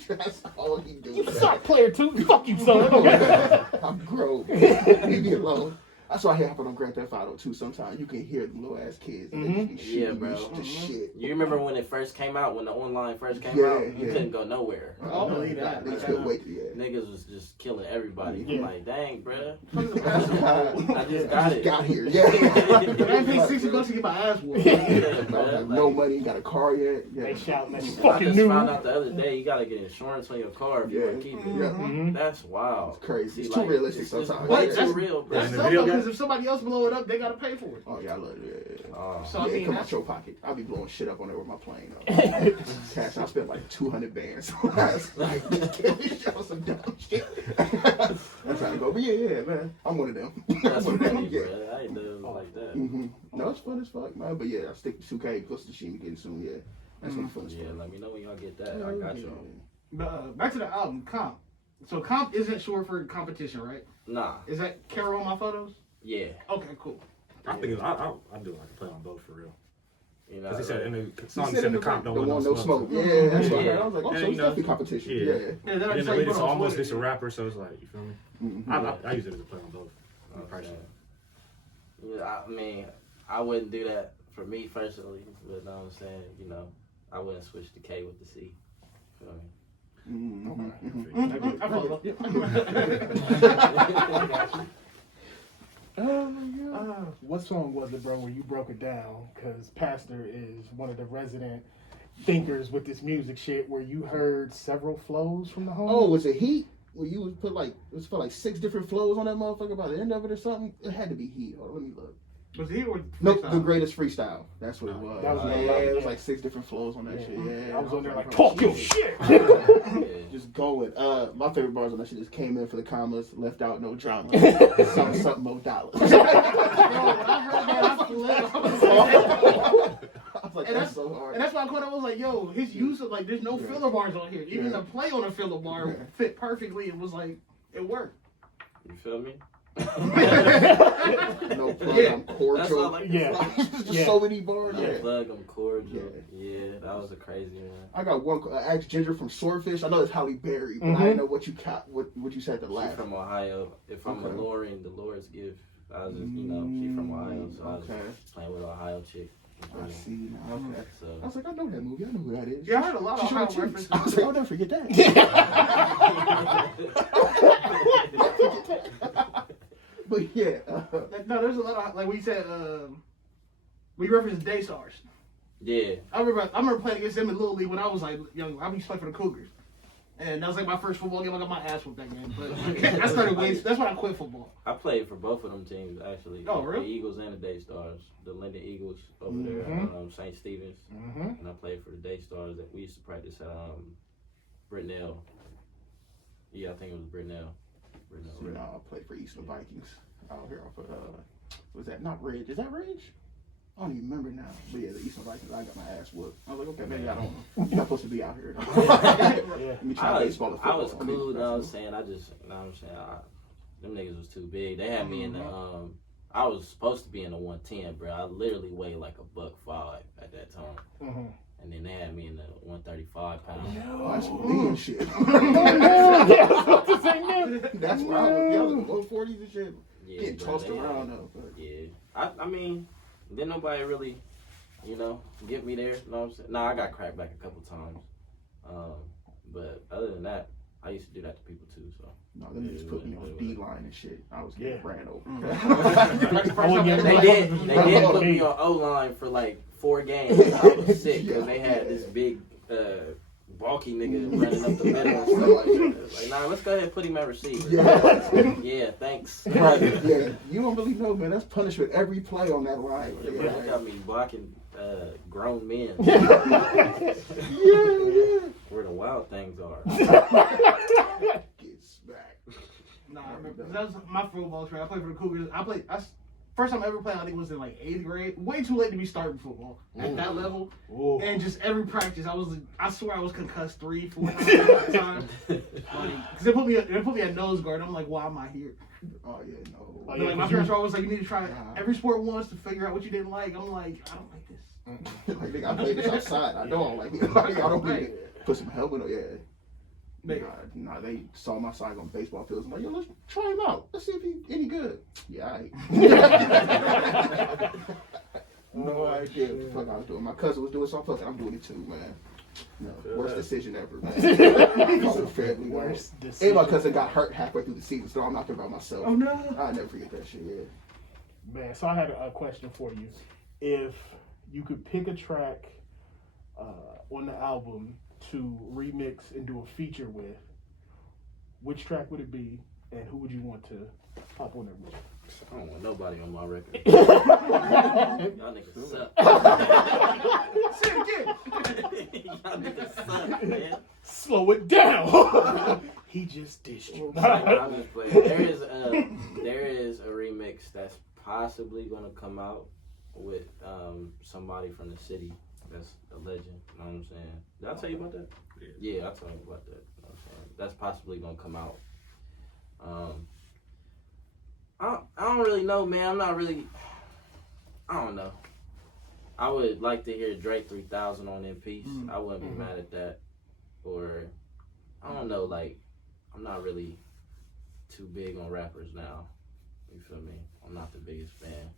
That's all he do. You suck, player 2. Fuck you, son. I'm grown. Leave me alone. That's why I happen on Grand Theft Auto too. Sometimes you can hear the little ass kids. And they just Yeah, shoot bro. to shit. You remember when it first came out, when the online first came Yeah, out? You yeah. couldn't go nowhere. I'll believe that. Niggas couldn't wait. Yeah. Niggas was just killing everybody. Yeah. I'm like, dang, bruh. I I just got it. got here. Yeah. I paid $60 to get my ass whooped. Yeah, I bruh. have no money, ain't got a car yet. Yeah. They shouting at you, I fucking just found noob. out the other day you gotta get insurance on your car if you Yeah. want to keep it. Yeah. Mhm. That's wild. It's crazy. See, It's too realistic it's just sometimes. way Yeah. too real, bro. That's the tough video because game? if somebody else blow it up, they gotta pay for it. Oh yeah, I love it. Yeah. So I Yeah, mean, come that's, out your pocket. I'll be blowing shit up on there with my plane. Cash, I spent like 200 bands last night. Show some dumb shit. I'm trying to go, but yeah, man. I'm one of them. That's I'm one of them. funny, Yeah. bro. I ain't doing like that. No, it's fun as fuck, man. But yeah, I stick to 2K plus the Sheen again soon. Yeah, that's gonna be fun as Yeah, fuck. let me know when y'all get that. I got y'all. but, back to the album, Comp. So Comp isn't short for competition, right? Nah. Is that Carol on my photos? Yeah. Okay, cool. I think I do like to play on both for real. You know. Because he said in the He song, he said said the in comp don't don't want want no smoke. So. Yeah, that's what I Yeah. heard. I was like, oh, Yeah, so you it's know. definitely competition. Yeah. Yeah. Yeah, then I Then just the like lady put so on almost Twitter. just a rapper, so it's like, you feel me? Mhm. I use it as a play on both. I'm Okay. personally. Yeah, I mean, I wouldn't do that for me personally, but you know what I'm saying, you know, I wouldn't switch the K with the C. Feel me? I follow. What song was it, bro, where you broke it down? Because Pastor is one of the resident thinkers with this music shit, where you heard several flows from the home. Oh, was it Heat? Where you would put like, it was for like 6 different flows on that motherfucker by the end of it or something? It had to be Heat. Hold on, let me look. Was he or Nope, freestyle? the greatest freestyle. That's what it was. That was yeah, it. it was like 6 different flows on that shit. Yeah, I was on there like, bro, talk your Jesus. shit. Yeah. Just going. My favorite bars on that shit just came in for the commas, left out no drama. something more dollars. Yo, when I heard that, I flipped. I was like, And that's so hard. And that's why I caught. I was like, "Yo, his use of like, there's no Yeah. filler bars on here. Even Yeah. the play on a filler bar Yeah. fit perfectly. It was like, it worked." You feel me? No plug, Yeah. I'm cordial. That's all I can Yeah. say. Just Yeah. so many bars. I'm Yeah. plug, I'm cordial. Yeah, that was a crazy one. I got one. Ask Ginger from Swordfish. I know it's Halle Berry, but I didn't know what you what you said to She's laugh. from Ohio. If I'm Okay. alluring, the Lord's gift. I was just, you know, she's from Ohio, so I was Okay. playing with an Ohio chick. I see now. Okay. I So was like, I know that movie. I know who that is. Yeah, I heard a lot of She Ohio showed cheeks. references. I was like, I'll never forget that. But yeah, No, there's a lot of like we said. We referenced Daystars. yeah, I remember playing against them in Little League when I was like young. I used to play for the Cougars, and that was like my first football game. I got my ass whooped that game, but I started wasting. That's when I quit football. I played for both of them teams actually. Oh, really? The Eagles and the Daystars. The Linden Eagles over there at St. Stephen's, and I played for the Daystars. That we used to practice at Britnell. Yeah, I think it was Britnell. you know, I played for Eastern Vikings out here off of was that not Ridge? Is that Ridge? I don't even remember now. But yeah, the Eastern Vikings. I got my ass whooped. I was like, okay, maybe I don't. You're not supposed to be out here. Let me try baseball. I was cool. You know what I'm saying? I just, you know what I'm saying? Them niggas was too big. They had me in the I was supposed to be in the 110, bro. I literally weighed like $105 at that time. And then they had me in the 135 pounds. Oh, that's some big shit. That's why I was yelling low 40s and shit. Yeah, Getting bro, tossed they- around though. But Yeah. I mean, didn't nobody really, you know, get me there. You know what I'm saying? Nah, I got cracked back a couple times. But other than that, I used to do that to people too. So No, them niggas put me on the D line and shit. I was getting ran over. they did put me on O line for like 4 games. I was sick because they had this big bulky nigga running up the middle and stuff like that. Like, nah, let's go ahead and put him at receiver. Yeah, thanks. Right. Yeah, you don't really know, man. That's punishment every play on that line. They got me blocking grown men. Yeah. Where the wild things are. Get smacked. Nah, I remember. That was my football track. I played for the Cougars. First time I ever played, I think was in like 8th grade. Way too late to be starting football at that level. Ooh. And just every practice, I swear I was concussed 3-4 times at the time. Because they put me at nose guard. I'm like, why am I here? Oh yeah, no. Oh, Like, my parents were always like, you need to try every sport once to figure out what you didn't like. I'm like, I don't like this. Like, nigga, I play this outside. I don't like it. Like, I don't need it. Put some helmet on. Yeah. Nah, they saw my sign on baseball fields. I'm like, yo, let's try him out. Let's see if he's any good. Yeah, all right. No idea what the fuck I was doing. My cousin was doing something. Fuck it, I'm doing it too, man. No, worst decision ever, man. Family, worst decision. And my cousin got hurt halfway through the season, so I'm not thinking about myself. Oh, no. I'll never forget that shit, yeah. Man, so I had a question for you. If you could pick a track on the album to remix and do a feature with, which track would it be, and who would you want to pop on there with? I don't want nobody on my record. Y'all niggas suck. Say it again. Y'all niggas suck, man. Slow it down. He just dished you. I'm just playing. There is a remix that's possibly gonna come out with somebody from the city that's a legend. You know what I'm saying? Did I tell you about that? Yeah, I told you about that. You know what I'm saying? That's possibly gonna come out. I don't really know, man. I don't know. I would like to hear Drake 3000 on In Peace. I wouldn't be mad at that. Or, I don't know, like, I'm not really too big on rappers now. You feel me? I'm not the biggest fan.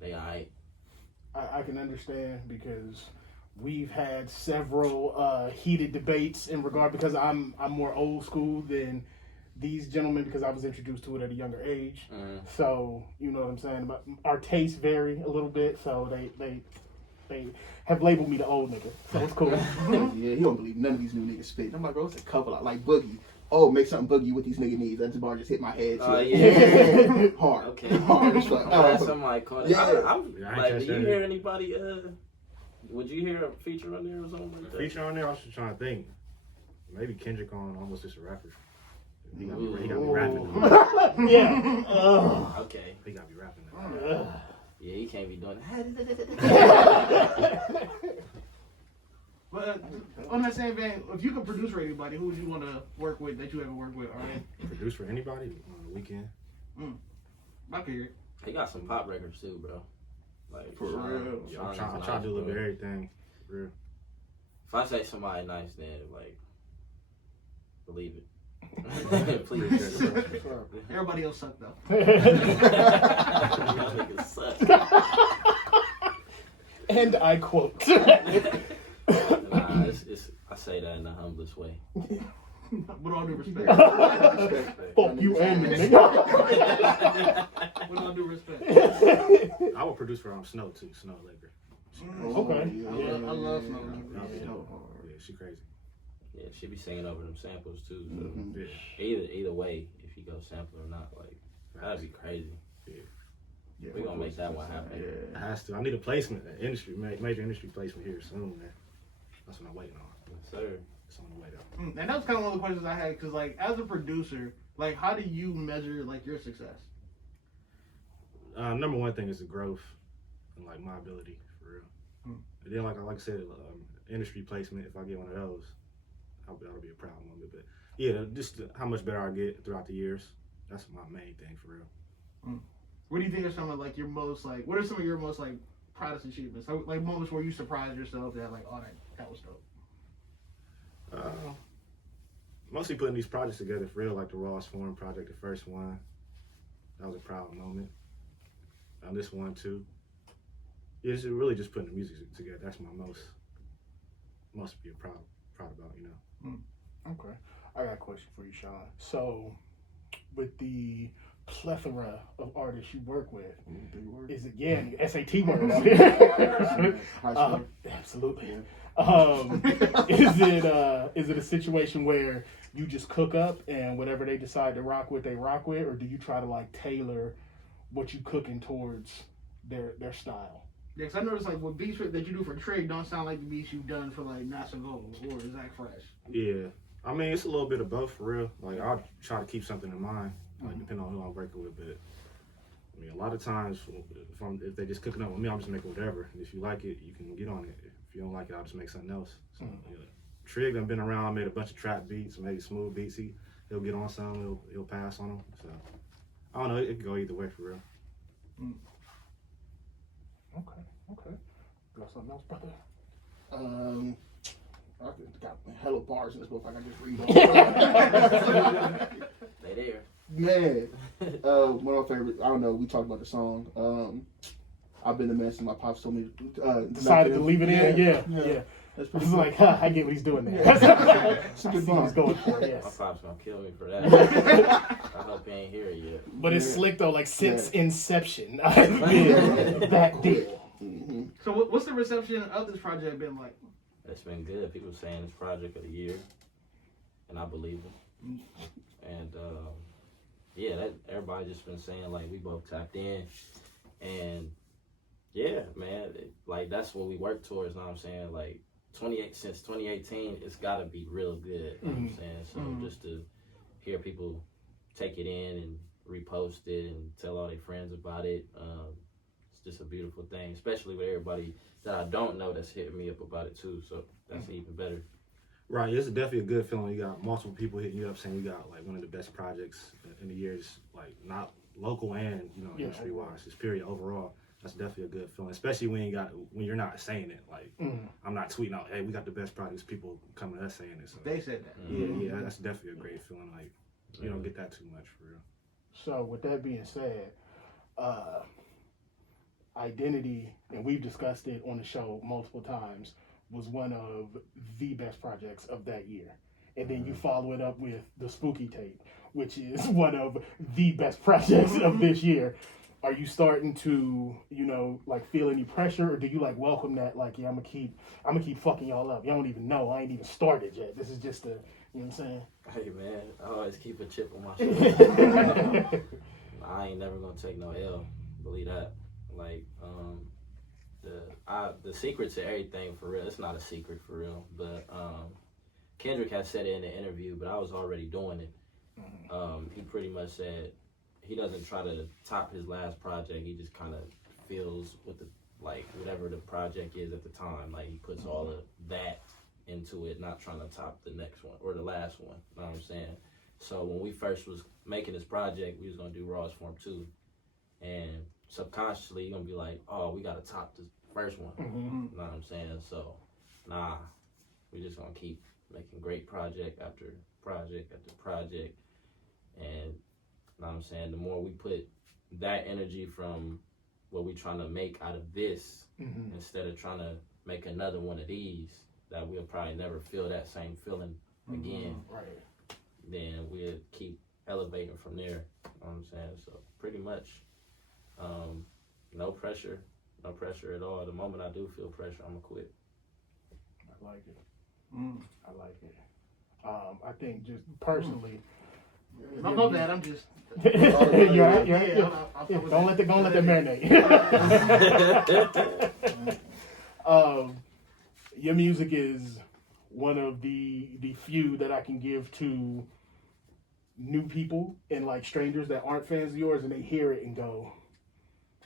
They alright. I can understand because we've had several heated debates in regard, because I'm more old school than these gentlemen because I was introduced to it at a younger age. So, you know what I'm saying? But our tastes vary a little bit, so they have labeled me the old nigga. So it's cool. Yeah, he don't believe none of these new niggas spit. I'm like, bro, it's a couple out like Boogie. Oh, make something Boogie with these nigga needs. That bar just hit my head. Oh, yeah. Hard. Okay. Hard as fuck. Somebody called it. Yeah. I'm like, do you hear anybody, would you hear a feature on there or something like that? Feature on there, I was just trying to think. Maybe Kendrick on Almost Just a Rapper. He got me rapping. Yeah. Okay. He got me rapping now. Yeah, he can't be doing that. But on that same vein, if you could produce for anybody, who would you want to work with that you ever worked with? All right. Produce for anybody on the weekend. I can hear it. He got some pop records too, bro. Like, For real. Yeah, I'm trying to do a little bit of everything. For real. If I say somebody nice, then, like, believe it. Please. Everybody else sucked though. Y'all niggas suck. And I quote. Nah, I say that in the humblest way. With all due respect. Fuck you and me, nigga. With all due respect. I would produce for Snow too, Snow Laker. Okay. I love Snow. Yeah, she crazy. Yeah, she be singing over them samples too. So Yeah. either way, if you go sample or not, like, that'd be crazy. Yeah, we gonna make that one happen. It has to. I need a placement, major industry placement here soon, man. That's what I'm waiting on. Yes, sir. It's on the way though. And that was kind of one of the questions I had, because like as a producer, like how do you measure like your success? Number one thing is the growth and like my ability for real. And then like I said, industry placement. If I get one of those, that'll be a proud moment. But yeah, just how much better I get throughout the years. That's my main thing for real. What do you think are some of like your most like? What are some of your most like proudest achievements? Like moments where you surprised yourself that like, oh, that was dope. Mostly putting these projects together for real, like the Ross Forum project, the first one. That was a proud moment. This one too. Yeah, it's really just putting the music together. That's my must be a proud proud about, you know. Okay. I got a question for you, Sean. So, with the plethora of artists you work with, is it, SAT words. High school. Absolutely. Yeah. Is it a situation where you just cook up and whatever they decide to rock with, they rock with, or do you try to like tailor what you cooking towards their style? Yeah, because I noticed like what beats that you do for Trig don't sound like the beats you've done for like Master Gold or Zach Fresh. Yeah. I mean, it's a little bit of both for real. Like, I'll try to keep something in mind, like, depending on who I'm working with. But, I mean, a lot of times, if they just cooking up with me, I'm just making whatever. And if you like it, you can get on it. If you don't like it, I'll just make something else. So, yeah. Trig done been around. I made a bunch of trap beats, maybe smooth beats. He'll get on some, he'll pass on them. So, I don't know. It can go either way for real. Okay. Got something else, brother? I got hella bars in this book. I can just read them. They there. Man, one of my favorite. I don't know. We talked about the song. I've been the man since my pops told me. Decided to leave it in. Yeah. That's I pretty was cool. like, I get what he's doing there. It's a I good see what he's bar. going for. My Yes. pop's gonna kill me for that. I hope he ain't here yet. But it's slick though. Like since Yeah. inception, I've been that deep. Mm-hmm. So what's the reception of this project been like? It's been good. People saying it's project of the year, and I believe them. And that everybody just been saying like we both tapped in, and yeah, man, like that's what we work towards. Know what I'm saying? Like since 2018, it's got to be real good. You know what I'm saying? So just to hear people take it in and repost it and tell all their friends about it, it's just a beautiful thing, especially with everybody that I don't know that's hitting me up about it too. So that's even better. Right, it's definitely a good feeling. You got multiple people hitting you up saying you got like one of the best projects in the years, like not local and industry wise, just period overall. That's definitely a good feeling, especially when you're not saying it. Like I'm not tweeting out, "Hey, we got the best projects." People coming to us saying it. So They said that. yeah, that's definitely a great feeling. Like you don't get that too much for real. So with that being said, Identity, and we've discussed it on the show multiple times, was one of the best projects of that year. And then you follow it up with the SpookyTape, which is one of the best projects of this year. Are you starting to, like feel any pressure, or do you like welcome that? Like, yeah, I'm gonna keep fucking y'all up. Y'all don't even know. I ain't even started yet. This is just you know what I'm saying? Hey man, I always keep a chip on my shoulder. I ain't never gonna take no L. Believe that. Like the secret to everything for real. It's not a secret for real, but Kendrick has said it in the interview, but I was already doing it. He pretty much said he doesn't try to top his last project. He just kind of feels with whatever the project is at the time. Like he puts all of that into it, not trying to top the next one or the last one. You know what I'm saying? So when we first was making this project, we was gonna do Raw's Form 2, and subconsciously you're gonna be like, oh, we gotta top this first one. You know what I'm saying? So we just gonna keep making great project after project after project, and you know what I'm saying, the more we put that energy from what we trying to make out of this, instead of trying to make another one of these, that we'll probably never feel that same feeling again. Right. Then we'll keep elevating from there. You know what I'm saying? So pretty much, no pressure at all. The moment I do feel pressure, I'm gonna quit. I like it. I like it. I think just personally. My bad. I'm just. You're right. Yeah, Don't let that marinate. Your music is one of the few that I can give to new people and like strangers that aren't fans of yours, and they hear it and go,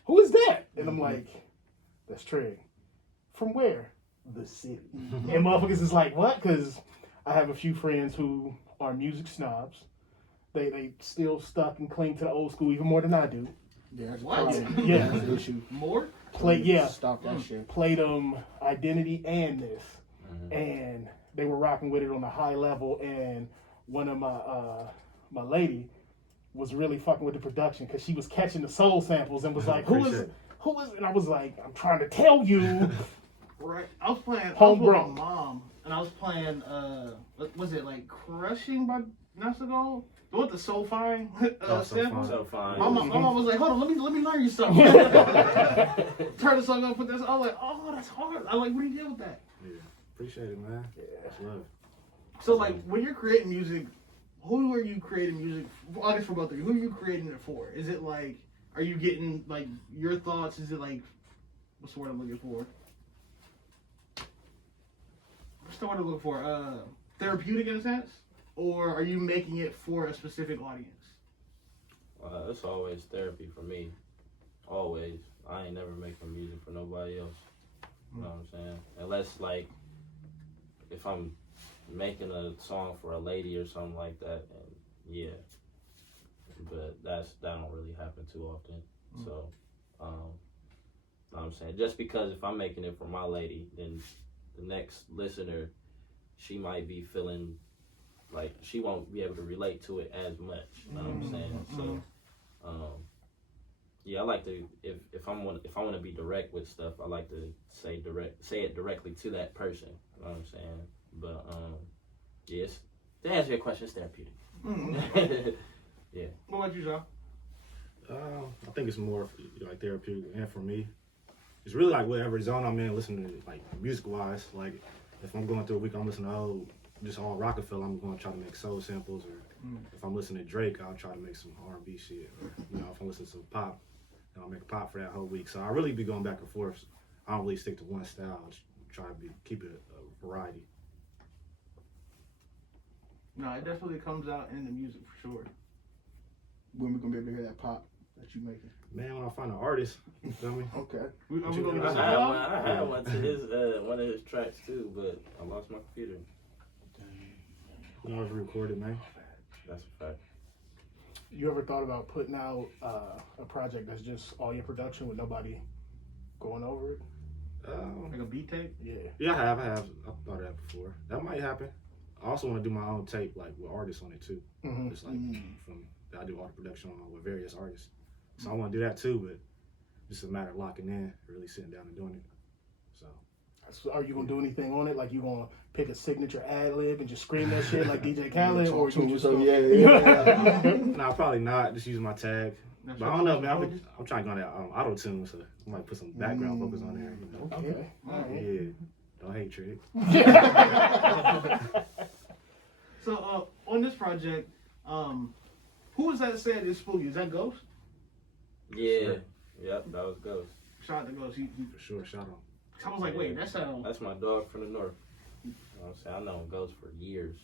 "Who is that?" And I'm like, "That's Trig." From where? The city. And motherfuckers is like, what? Because I have a few friends who are music snobs. They still stuck and cling to the old school even more than I do. Yeah, that's What? Yeah. That's the issue. More? Stop that shit. Played them Identity and this, and they were rocking with it on a high level. And one of my lady was really fucking with the production because she was catching the soul samples and was like, "Who is?" And I was like, "I'm trying to tell you." Right. I was with Homegrown. my mom and I was playing, what was it, like Crushing by Nasago? The one with the So Fine sample? So fine. My mom was like, hold on, let me learn you something. Turn the song on, put this. I was like, oh, that's hard. I like, what do you do with that? Yeah, appreciate it, man. That's love. So like, when you're creating music, who are you creating music? I guess for both of you, who are you creating it for? Is it like, are you getting like your thoughts? Is it like, what's the word I'm looking for? What's the word I'm looking for? Therapeutic in a sense, or are you making it for a specific audience? It's always therapy for me. Always. I ain't never making music for nobody else. You know what I'm saying? Unless like, if I'm making a song for a lady or something like that, and yeah, but that don't really happen too often. So, know what I'm saying, just because if I'm making it for my lady, then the next listener, she might be feeling like she won't be able to relate to it as much. You know what I'm saying? So, yeah, I like to if I want to be direct with stuff, I like to say it directly to that person. You know what I'm saying? But yes, to answer your question, it's therapeutic. Yeah. What about you, John? I think it's more like therapeutic, and for me, it's really like whatever zone I'm in, listening to like music wise. Like if I'm going through a week, I'm listening to just all Rockefeller. I'm going to try to make soul samples, or if I'm listening to Drake, I'll try to make some R&B shit. Or if I'm listening to pop, then I'll make pop for that whole week. So I really be going back and forth. I don't really stick to one style. I just try to keep it a variety. No, it definitely comes out in the music for sure. When we gonna be able to hear that pop that you making? Man, when I find an artist, you feel me? Okay. Are we gonna I get I had one to his one of his tracks too, but I lost my computer. You always recorded, man. That's a fact. You ever thought about putting out a project that's just all your production with nobody going over it? like a beat tape? Yeah, I have. I've thought of that before. That might happen. I also want to do my own tape, like with artists on it too. Just like from I do all the production on with various artists. So I want to do that too, but just a matter of locking in, really sitting down and doing it. So are you gonna do anything on it? Like you gonna pick a signature ad lib and just scream that shit like DJ Khaled, or you just nah, probably not. Just using my tag. But I don't know, man. I'm trying to go on that auto tune, so I might put some background vocals on there. Okay. Yeah. Don't hate Trig. So on this project, who was that said is Spooky? Is that Ghost? Yeah. Sure. Yep, that was Ghost. Shout out to Ghost. For sure, shout out. I was like, wait, that's That's my dog from the north. You know what I'm saying? I know Ghost for years.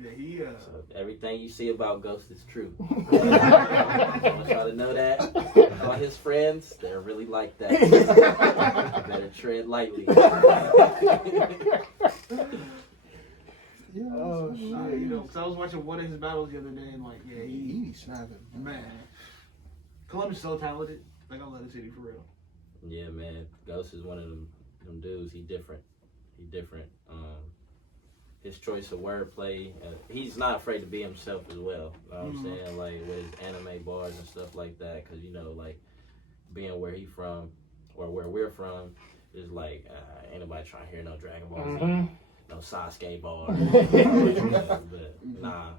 Yeah, he So everything you see about Ghost is true. I want y'all to know that. All his friends, they're really like that. You better tread lightly. Oh shit! you know, cause I was watching one of his battles the other day, and like, yeah, He be snapping. man, Columbus is so talented. Like, I love the city for real. Yeah, man. Ghost is one of them dudes. He different. His choice of wordplay, he's not afraid to be himself as well. You know what I'm saying? Like with his anime bars and stuff like that. Cause like being where he from or where we're from is like ain't nobody trying to hear no Dragon Ball Z, no Sasuke bars. But nah,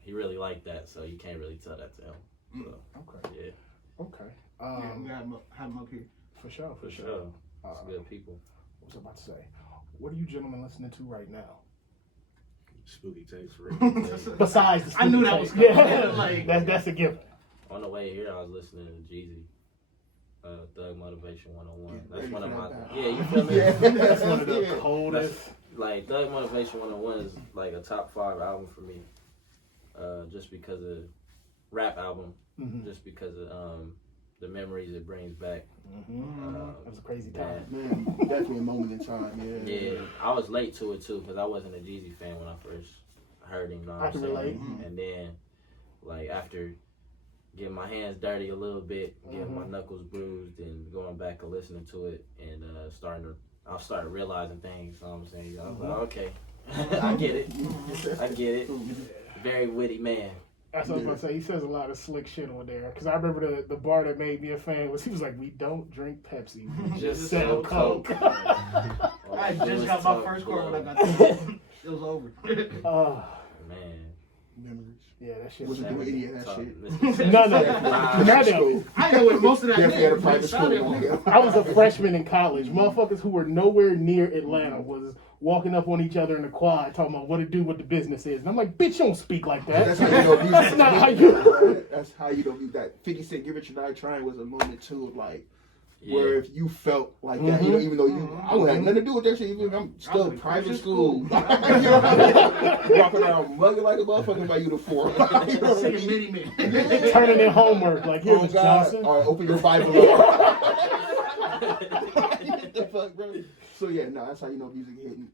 he really liked that, so you can't really tell that to him. So, Okay. Yeah. Okay. Yeah, we gotta have him up here. For sure. It's good people. What was I about to say? What are you gentlemen listening to right now? SpookyTape for real. Besides the I knew that was coming. Yeah, Like, that's a given. On the way here, I was listening to Jeezy, Thug Motivation 101. That's ready one of for my, that yeah, you feel me? That's one of the Yeah. coldest. Like, Thug Motivation 101 is like a top 5 album for me, just because of rap album, just because of the memories it brings back. That was a crazy time. Man, definitely a moment in time. Yeah, I was late to it too because I wasn't a Jeezy fan when I first heard him. You know what I I'm can saying? relate. And then, like after getting my hands dirty a little bit, getting my knuckles bruised, and going back and listening to it, and I started realizing things. You know what I'm saying? I was like, okay, I get it. Very witty man. That's what I was about to say. He says a lot of slick shit on there. Because I remember the bar that made me a fan was, he was like, we don't drink Pepsi. We just sell Coke. I just got my first quart when I got there. It was over. Man. Memories. Yeah, that shit Wasn't doing any of that shit. No. I know what most of that Definitely had a is. private school. I was a freshman in college. Motherfuckers who were nowhere near Atlanta was walking up on each other in the quad talking about what to do, what the business is. And I'm like, bitch, you don't speak like that. That's how you know music. That's not how you... That's how you know that 50 Cent Give It Your Night Trying was a moment too of like, where if you felt like that, you know, even though I don't have nothing to do with that shit, even if I'm still in private school. You know what I mean? Walking around mugging like a motherfucker in my uniform. You know what I Singing mean? mini. Turning in homework like, here, Oh Miss God! Johnson. All right, open your Bible. The fuck, bro? So yeah, no, that's how you know music hitting.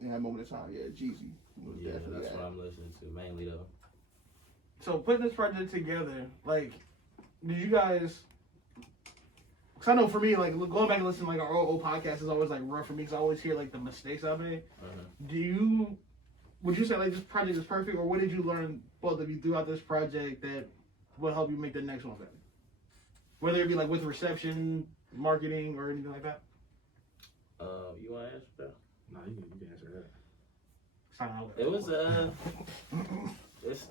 In that moment of time, yeah, Jeezy was definitely that's that. what I'm listening to mainly though. So putting this project together, like, did you guys? Because I know for me, like, going back and listening to like our old podcast is always like rough for me because I always hear like the mistakes I made. Would you say like this project is perfect, or what did you learn, both of you, throughout this project that will help you make the next one better? Whether it be like with reception, marketing, or anything like that. You want to answer that? No, you can answer that. It was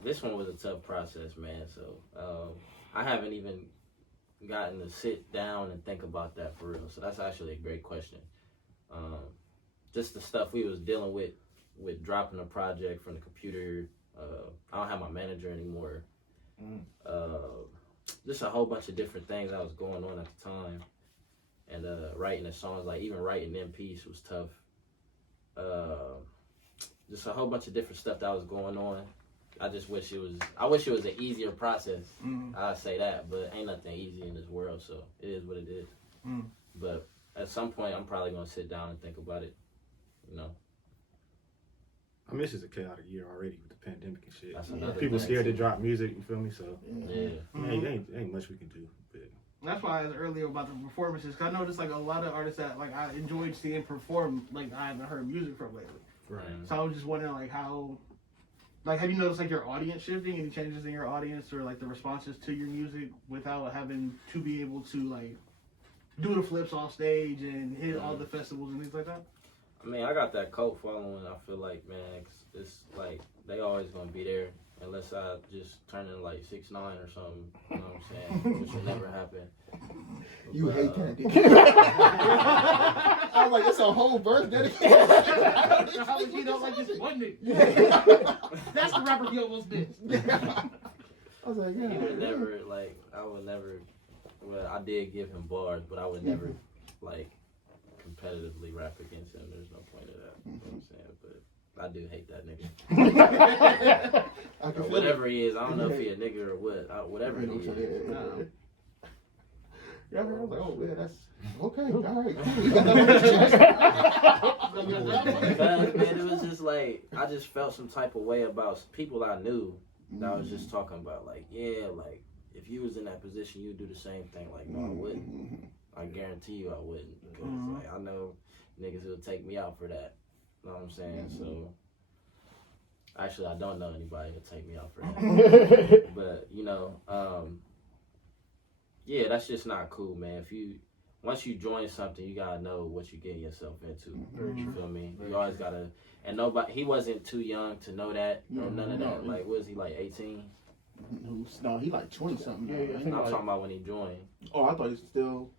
this one was a tough process, man. So I haven't even gotten to sit down and think about that for real. So that's actually a great question. Just the stuff we was dealing with dropping a project from the computer. I don't have my manager anymore. Just a whole bunch of different things that was going on at the time. And writing the songs, like even writing them piece was tough. Just a whole bunch of different stuff that was going on. I wish it was an easier process. I'd say that, but ain't nothing easy in this world, so it is what it is. But at some point, I'm probably gonna sit down and think about it. You know. I mean, it's just a chaotic year already with the pandemic and shit. That's another People thing, scared to too. drop music. You feel me? So Yeah. ain't much we can do. But That's why I asked earlier about the performances. Cause I noticed like a lot of artists that like I enjoyed seeing perform, like I haven't heard music from lately. right. So I was just wondering like how, like have you noticed like your audience shifting? Any changes in your audience or like the responses to your music without having to be able to like do the flips off stage and hit all the festivals and things like that? I mean, I got that cult following. I feel like, man, 'cause it's like they always gonna be there unless I just turn in like 6'9" or something. You know what I'm saying? Which will never happen. You But, hate that, didn't you? I was like, it's a whole verse dedicated. How would you don't like this one nigga? That's the rapper he almost did. I was like, yeah. He would never like. I would never. Well, I did give him bars, but I would never like competitively rap against him. There's no point of that. You know what I'm saying? But I do hate that nigga. I can feel Whatever he is, I don't know if he a nigga or what. Whatever he is. Yeah, I was like, oh, yeah, that's okay. All right. Because, man, it was just like I just felt some type of way about people I knew that I was just talking about, like, yeah, like if you was in that position, you'd do the same thing. Like, no, I wouldn't. I guarantee you, I wouldn't. Because like I know niggas who would take me out for that. You know what I'm saying? So actually, I don't know anybody who'd take me out for that. But you know, yeah, that's just not cool, man. Once you join something, you gotta know what you're getting yourself into. You feel me? You always gotta, and he wasn't too young to know that, or none of that. Like, was he like 18? No, he like 20 something. Yeah, I think I'm talking about when he joined. Oh, I thought he was still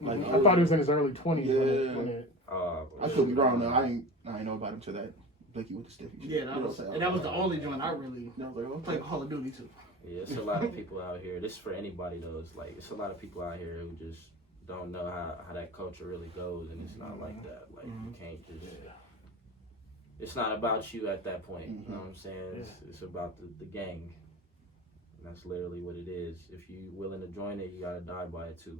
like. I thought he was in his early 20s. Yeah. When it, I could be wrong though. I ain't know about him till that Blicky with the stiffy shit. Yeah, that was the only joint I really I was like, oh, played Call of Duty too. Yeah, it's a lot of people out here. This is for anybody though. It's like it's a lot of people out here who just don't know how that culture really goes, and it's not like that. Like you can't just. It's not about you at that point. You know what I'm saying? It's about the gang. And that's literally what it is. If you willing to join it, you gotta die by it too.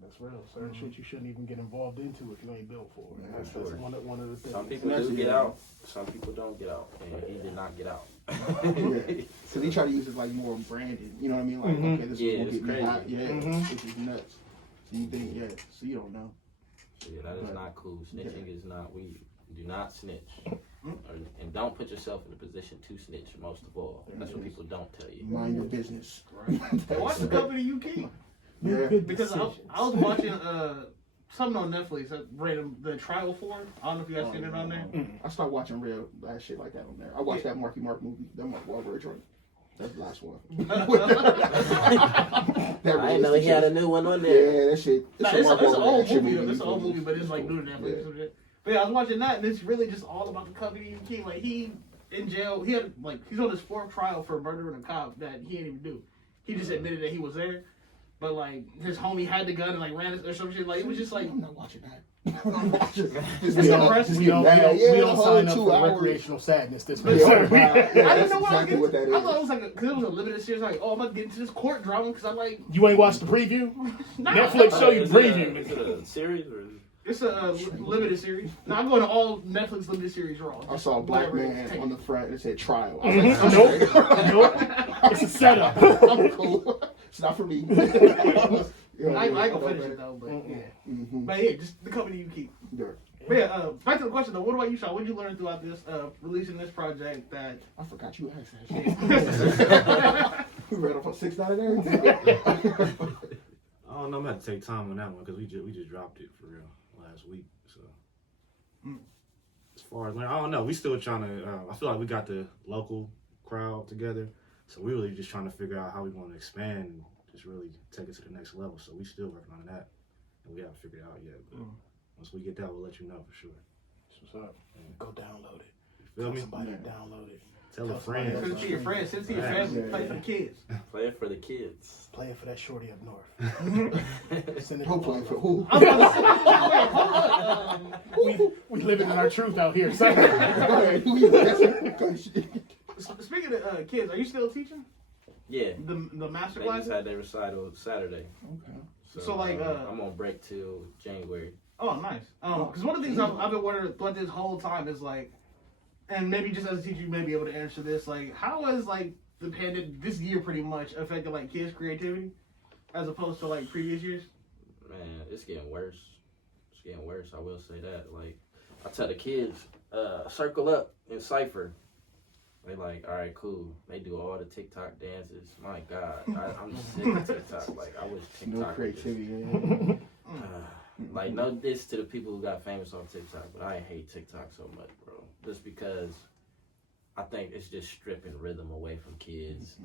that's real. Certain shit you shouldn't even get involved into if you ain't built for it. That's one of the things. Some people do get out. Some people don't get out, and he did not get out. So they try to use it like more branded. You know what I mean? Like, okay, this is gonna get me crazy. hot. Yeah, this is nuts. So you think, so you don't know. Yeah, that is not cool. Snitching is not. We do not snitch. And don't put yourself in a position to snitch. Most of all, that's what people don't tell you. Mind your business. Right. Watch the company you keep. Yeah. Because I was watching something on Netflix that random the Trial 4. I don't know if you guys seen it on there. I stopped watching real bad shit like that on there. I watched that Marky Mark movie, that Mark Wahlberg joint. That's the last one. I didn't know he had a new one on there. Yeah, that shit. It's a Mark an Wahlberg old action movie. It's an old movie, but it's like new to Netflix or some shit. But yeah, I was watching that, and it's really just all about the company you keep. Like he in jail, he's on his 4th trial for murdering a cop that he didn't even do. He just admitted that he was there, but like his homie had the gun and like ran it or some shit. Like it was just like I'm not watching that. I'm watching. We don't sign up for recreational sadness this week. Yeah, I didn't know exactly what that is. I thought it was like because it was a limited series. Like, oh, I'm about to get into this court drama because I like. You ain't watched the preview? Nah. Netflix show you the preview. Is it a series or? It's a limited series. No, I'm going to all Netflix limited series raw. I saw a black man on the front that said trial. I Nope. was like, Nope. It's a setup. I'm cool. It's not for me. I ain't gonna finish it though, but yeah. But yeah, just the company you keep. Yeah. But yeah, back to the question though. What about you, Sean? What did you learn throughout this releasing this project that? I forgot you asked that shit. We read off on 6 out of there. I don't know. I'm gonna have to take time on that one because we just dropped it for real last week. So as far as I don't know, we still trying to. I feel like we got the local crowd together, so we really just trying to figure out how we want to expand and just really take it to the next level. So we still working on that, and we haven't figured it out yet. But once we get that, we'll let you know for sure. What's up? Go download it. You feel me? Somebody download it. Tell a friend. Send it to your friends. Send it to your family. Play for the kids. Play it for the kids. Play it for that shorty up north. Send it to Hopefully for who? I'm about to say, we living in our truth out here. So. speaking of kids, are you still teaching? Yeah. The master They just classes? had their recital Saturday. Okay. So, like, I'm on break till January. Oh, nice. Because one of the things I've been wondering throughout this whole time is like, and maybe just as a teacher you may be able to answer this, like, how has like the pandemic this year pretty much affected like kids' creativity as opposed to like previous years? Man, it's getting worse. It's getting worse. I will say that. Like, I tell the kids, circle up in Cypher. They like, all right, cool. They do all the TikTok dances. My God, I'm sick of TikTok. Like, I wish TikTok. No creativity. Like, no diss to the people who got famous on TikTok, but I hate TikTok so much, bro. Just because I think it's just stripping rhythm away from kids,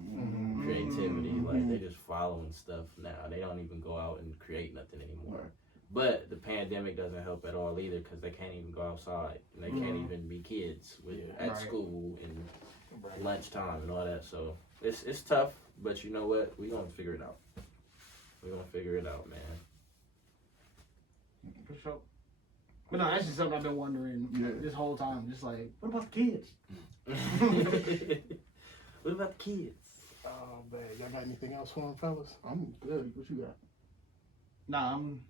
creativity. Like, they're just following stuff now. They don't even go out and create nothing anymore. Right. But the pandemic doesn't help at all either because they can't even go outside and they can't even be kids at school and lunchtime and all that. So it's tough, but you know what? We're going to figure it out. We're going to figure it out, man. For sure. But no, that's just something I've been wondering this whole time. Just like, what about the kids? What about the kids? Oh, man. Y'all got anything else for them, fellas? I'm good. What you got? Nah, I'm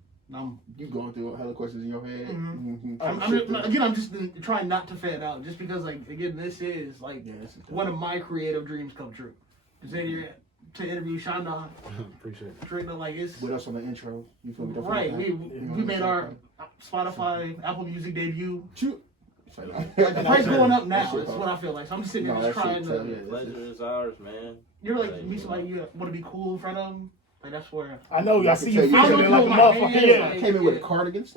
You going through hella questions in your head? I'm just trying not to fan out, just because, like, again, this is like one of my creative dreams come true. To interview Shonda, Appreciate it. TrigNO, like it's What else on the intro? You feel me? right. We made our Spotify, Apple Music debut. The price going up now. That's what I feel like. So I'm just sitting there just trying to. Pleasure is ours, man. You're like meet somebody you want to be cool in front of them. Like that's where. I know. I see you I feeling like a motherfucker. I came in with a cardigan.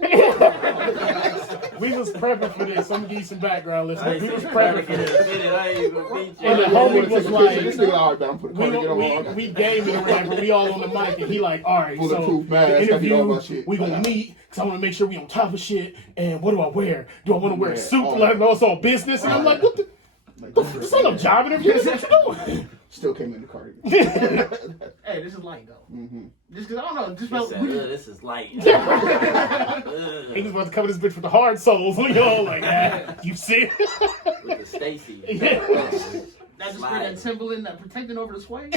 We was prepping for this. I'm gonna give you some background, listeners. We was prepping for this. I ain't even beat you. And the homie was like, this nigga alright, man. Put a cardigan on. we game it or whatever. We all on the mic, and he like, all right, so Bulletproof mask, the I need all my interview, shit. we gonna meet, because I want to make sure we on top of shit. And what do I wear? Do I want to wear a suit? all Like, no, it's all business. And I'm like, what the? This ain't no job interview. This is what you doing. Still came in the cardigan. Hey, this is light though. Just because I don't know. Just He felt. said, this is light. He was about to cover this bitch with the hard souls. We all like, you see? With the Stacy. That just bring that Timberland, that protecting over the sway.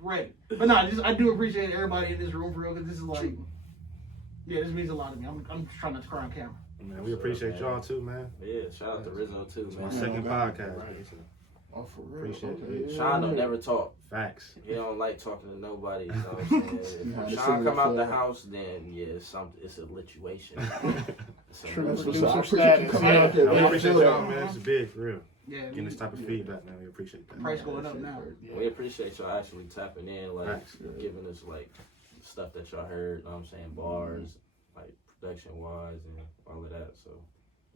Right. But no, I do appreciate everybody in this room for real, because this is like, this means a lot to me. I'm just trying not to cry on camera. Man, we appreciate y'all too, man. Yeah, shout out to Rizzo too, My man. second podcast. Oh, for real? Appreciate it. Sean don't never talk. Facts. He don't like talking to nobody. So if Sean come out the house, then it's a situation. So, True That's what's producer up. I appreciate you status. coming out Yeah. there. We appreciate y'all, Yeah. man. It's big, for real. Yeah, Getting this type of feedback, man. We appreciate that. price going up now. we appreciate y'all actually tapping in, like Thanks. giving us like stuff that y'all heard. You know what I'm saying, bars, like production wise, and all of that. So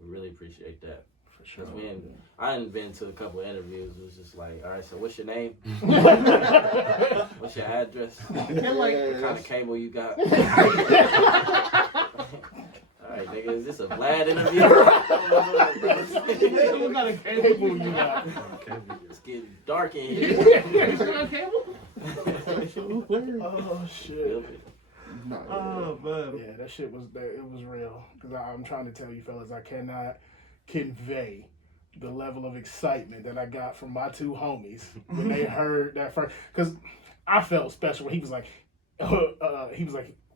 we really appreciate that. For sure. Because I hadn't been to a couple of interviews. It was just like, all right, so what's your name? What's your address? What kind of cable you got? All right, nigga, is this a Vlad interview? Someone got a cable. You got. It's getting dark in here. You still got a cable? Oh shit. Oh, man. Yeah, that shit was it was real. Because I'm trying to tell you fellas, I cannot convey the level of excitement that I got from my two homies when they heard that first. Because I felt special when he was like,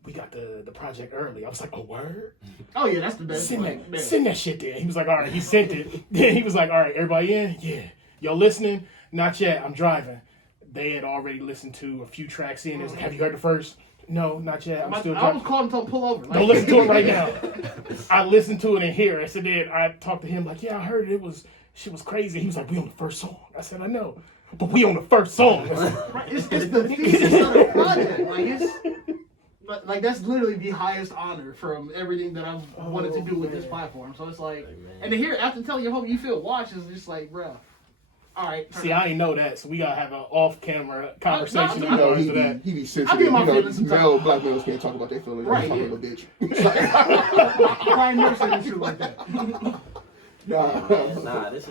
we got the project early. I was like, a word? Oh, yeah, that's the best. Send that shit there. He was like, all right, he sent it. Then he was like, all right, everybody in? Yeah. Y'all listening? Not yet. I'm driving. They had already listened to a few tracks in. It was like, have you heard the first? No, not yet. I'm still I driving. was calling him to pull over. Don't listen to it right now. I listened to it in here. I said, then I talked to him like, yeah, I heard it. Shit was crazy. He was like, we on the first song. I said, I know, but we on the first song. Right, it's the thesis of the project. Like that's literally the highest honor from everything that I've wanted to do with this platform. So it's like, and to hear it after telling you how you feel, watch is just like, bro. All right. See, I ain't know that, so we gotta have an off-camera conversation. You You know, in regards to that. he be I sensitive. get my You know, feelings sometimes. black males can't talk about their feelings. Right, Right, yeah. a bitch. I never said this shit like that. Nah, this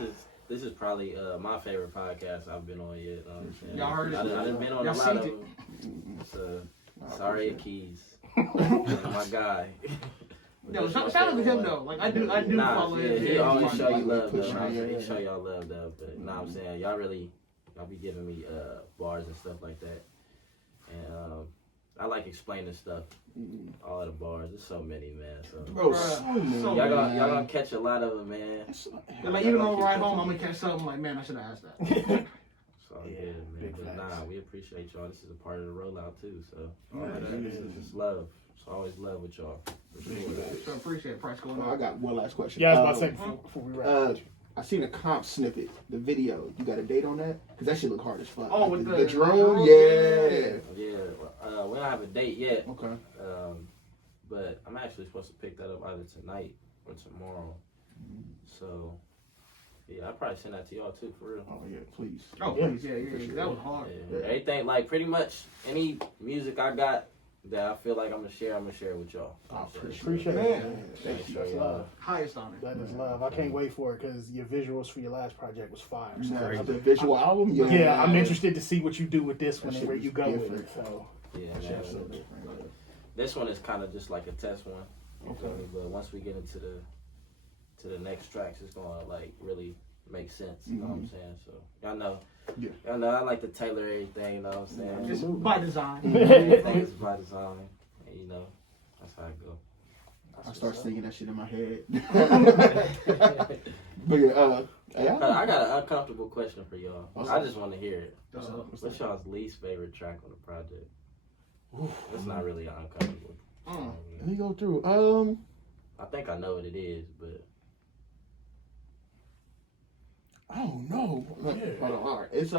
is probably my favorite podcast I've been on yet. You know what I'm saying? Y'all heard it. I done been on Y'all a lot seen of it. them. It's, sorry, Keys. My guy. Yo, shout out to him though. Like I do follow him. He always show you love Push though. me, He show y'all love though. But nah, I'm saying y'all be giving me bars and stuff like that. And I like explaining stuff. All the bars. There's so many, man. So Bro, so y'all gonna catch a lot of them, man. like even on the ride home, I'm gonna catch something like, man, I should have asked that. So yeah, man. big But facts. nah, we appreciate y'all. This is a part of the rollout too. So all Yeah, of that. This is just love. It's always love with y'all. For sure. So appreciate price going I up. got one last question. Yeah, I was about to say before we wrap. I seen a comp snippet, the video. You got a date on that? Because that shit look hard as fuck. Oh, Like with the the drone? drone? Yeah. Yeah. We don't have a date yet. Okay. But I'm actually supposed to pick that up either tonight or tomorrow. So yeah, I'll probably send that to y'all too, for real. Oh, yeah, please. Oh, please, yeah. That was hard. Yeah. Everything, like pretty much any music I got that I feel like I'm gonna share with y'all. I Appreciate it. Man. Thank you. Sure, That's y'all. love. Highest honor. That is love. I can't wait for it because your visuals for your last project was fire. So Nah, the visual album? Yeah. yeah, I'm interested to see what you do with this one That and where shit you was go with different. it. So Yeah, That shit man. was so different. This one is kind of just like a test one. You feel me? But once we get into the next tracks, it's gonna like really make sense. You know what I'm saying? So y'all know I like to tailor everything. You know what I'm saying? Just by design. Everything is by design. And, you know, that's how it go. I start singing that shit in my head. But yeah, I got an uncomfortable question for y'all. What's I up? just want to hear it. What's y'all's least favorite track on the project? It's not really uncomfortable. let me go through. I think I know what it is, but I don't know. Hold on. All right. It's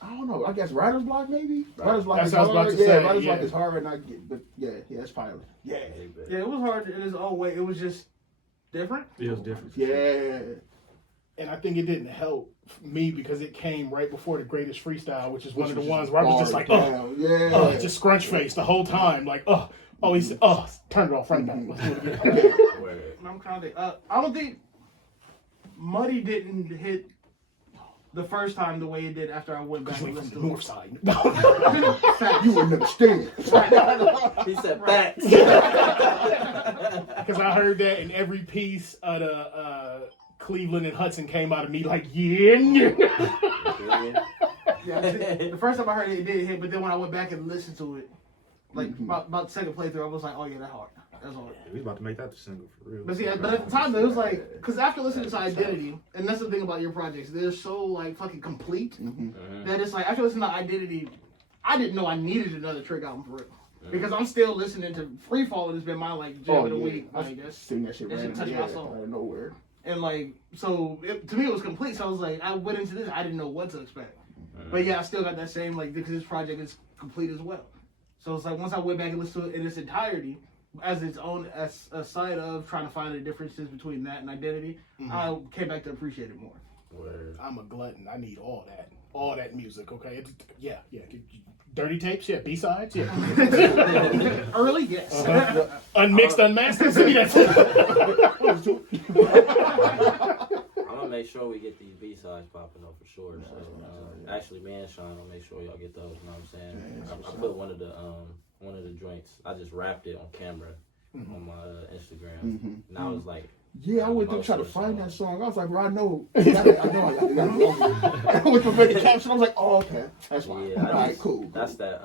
I don't know. I guess Writer's Block maybe. Writer's Block That's is what I was about hard. to say, Writer's Block yeah. is hard, and I get, but yeah, it's pilot. Yeah, Yeah, it was hard in its own way. It was just different. It was different. yeah. and I think it didn't help me because it came right before the Greatest Freestyle, which is one of the Which ones is where I was just hard like, down. Yeah. just scrunch face the whole time, like, he said, turn it off, run it back. Let's do it again. And I'm trying to. I don't think Muddy didn't hit the first time the way it did after I went back and From listened the to north it. side. Facts. You wouldn't understand. he said facts. Because I heard that in every piece of the Cleveland and Hudson came out of me like, yeah. Yeah, the first time I heard it, it did hit, but then when I went back and listened to it, like about the second playthrough, I was like, oh yeah, that's hard. That's hard. Yeah, we about to make that the single for real. But see, but at the time, it was like, because after listening to Identity, and that's the thing about your projects, they're so like fucking complete that it's like after listening to Identity, I didn't know I needed another Trig album for real. Because I'm still listening to Free Fall. It's been my like jam of the week. Like that's sing that shit that shit randomly, touched my soul. out of nowhere. And like so to me it was complete. So I was like I went into this, I didn't know what to expect. But yeah, I still got that same like because this project is complete as well. So it's like once I went back and listened to it in its entirety, as its own as a side of trying to find the differences between that and identity, I came back to appreciate it more. Word. I'm a glutton. I need all that music. Okay, yeah. Dirty tapes, yeah. B-sides, yeah. Early, yes. Unmixed, unmastered. See, that's I'm gonna make sure we get these B-sides popping up for sure. So actually, me and Sean will make sure y'all get those. You know what I'm saying? I put one of the joints. I just wrapped it on camera on my Instagram, and I was like. Yeah, I went to try to find that song. I was like, bro, I know I got it. I went to make the caption. I was like, oh, okay, that's fine. Yeah, all right, cool. That's that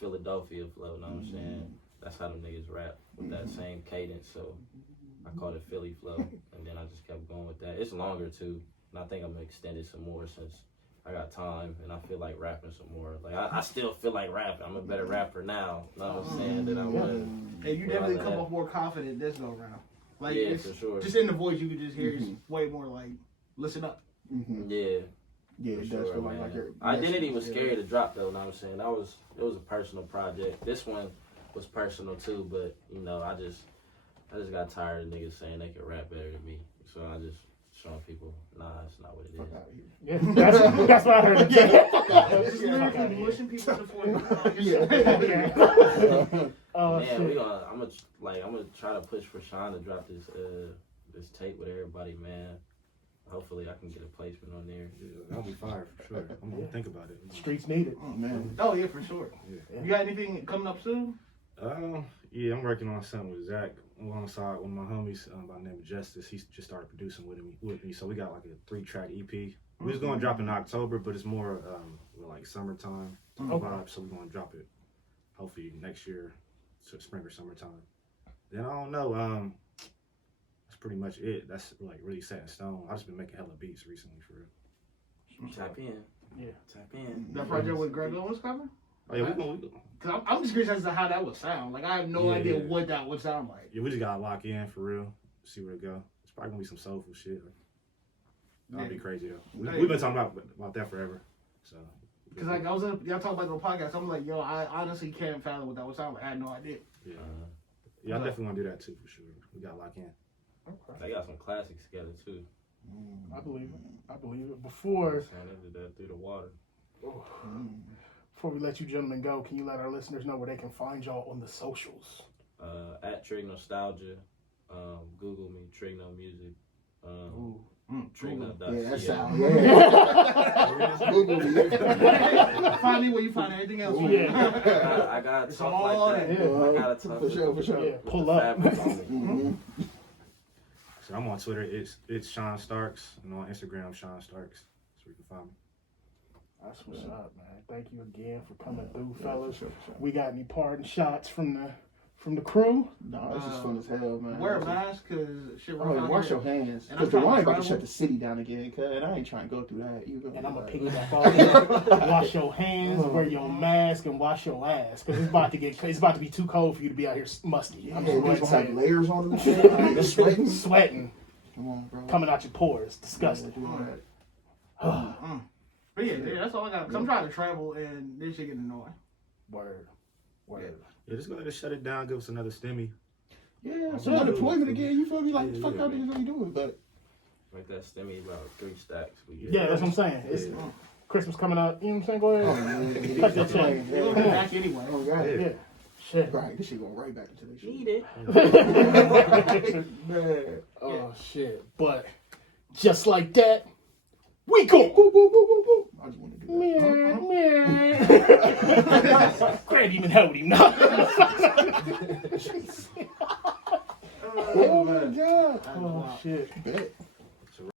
Philadelphia flow. You know what I'm saying? That's how them niggas rap with that same cadence. So I called it Philly flow, and then I just kept going with that. It's longer too, and I think I'm gonna extend it some more since I got time and I feel like rapping some more. Like I still feel like rapping. I'm a better rapper now. You know what I'm saying? Than I was. And you definitely come off more confident this go around. Like yeah, it's, for sure. Just in the voice, you can just hear it's way more like, listen up. Yeah. Yeah, it does feel like your Identity was scary to drop though. You know what I'm saying? It was a personal project. This one was personal too, but you know, I just got tired of niggas saying they could rap better than me. So I just showing people, nah, it's not what it is. Yeah, that's what I heard. Just literally mushing people to Man, I'm gonna try to push for Sean to drop this tape with everybody, man. Hopefully I can get a placement on there. Yeah, that'll be fire for sure. I'm gonna think about it. Streets need it. Oh man. Oh yeah, for sure. Yeah. You got anything coming up soon? Yeah, I'm working on something with Zach alongside one of my homies by the name of Justice. He's just started producing with me. So we got like a 3-track EP. We was gonna drop in October, but it's more like summertime vibe. So we're gonna drop it hopefully next year, so spring or summertime. Then I don't know. That's pretty much it. That's like really set in stone. I just been making hella beats recently for real. Tap in. Yeah. Tap in. That project with Greg Owens cover? Oh yeah, we gonna Cause I'm just curious as to how that would sound. Like I have no idea what that would sound like. Yeah, we just gotta lock in for real. See where it go. It's probably gonna be some soulful shit. That'd be crazy though. We've been talking about that forever. So. Cause like y'all talking about it on the podcast. I'm like, yo, I honestly can't fathom what that would sound like. I had no idea. Yeah. Yeah, I definitely want to do that too for sure. We gotta lock in. Okay. They got some classics together too. I believe it. Before They did that through the water. we let you gentlemen go, can you let our listeners know where they can find y'all on the socials? At TrigNostalgia. Google me, TrigNO Music. TrigNO.ca. Yeah, that sound. Yeah. Google me. Find me where you find everything else. Yeah. I got It's talk all like that. there. I got to talk For sure. Yeah, pull up. So I'm on Twitter. It's Sean Starks, and on Instagram Sean Starks. So you can find me. That's what's up, man. Thank you again for coming through, fellas. For sure. We got any parting shots from the crew? No, this is fun as hell, man. Wear a mask, cause shit. Wash your hands. And Because I'm the trying wine to about to travel. shut the city down again, cuz, and I ain't trying to go through that either. And I'm gonna piggyback all that. Wash your hands, wear your mask, and wash your ass. Because it's about to be too cold for you to be out here musky. I'm Yeah, just these going have to layers on them and shit. I'm just sweating. sweating, Come on, bro. coming out your pores. Disgusting. But yeah, that's all I got. Cause I'm trying to travel and this shit getting annoying. Word. Yeah, just go ahead and shut it down. Give us another stimmy. Yeah, some unemployment again. You feel me? Like, fuck Yeah. out niggas really doing, but. Like that stimmy about 3 stacks. Yeah, that's what I'm saying. It's Christmas coming up. You know what I'm saying? Go ahead. Cut that check. We're gonna get back anyway. Oh, God. Yeah. Yeah. Shit. Right, this shit going right back into this shit. Need it. Man. Oh shit. But just like that, we go. Boop, boop, boop, boop, boop. I just want to do that. Grab him and hold him. No. Oh, my God. Oh shit. Bet.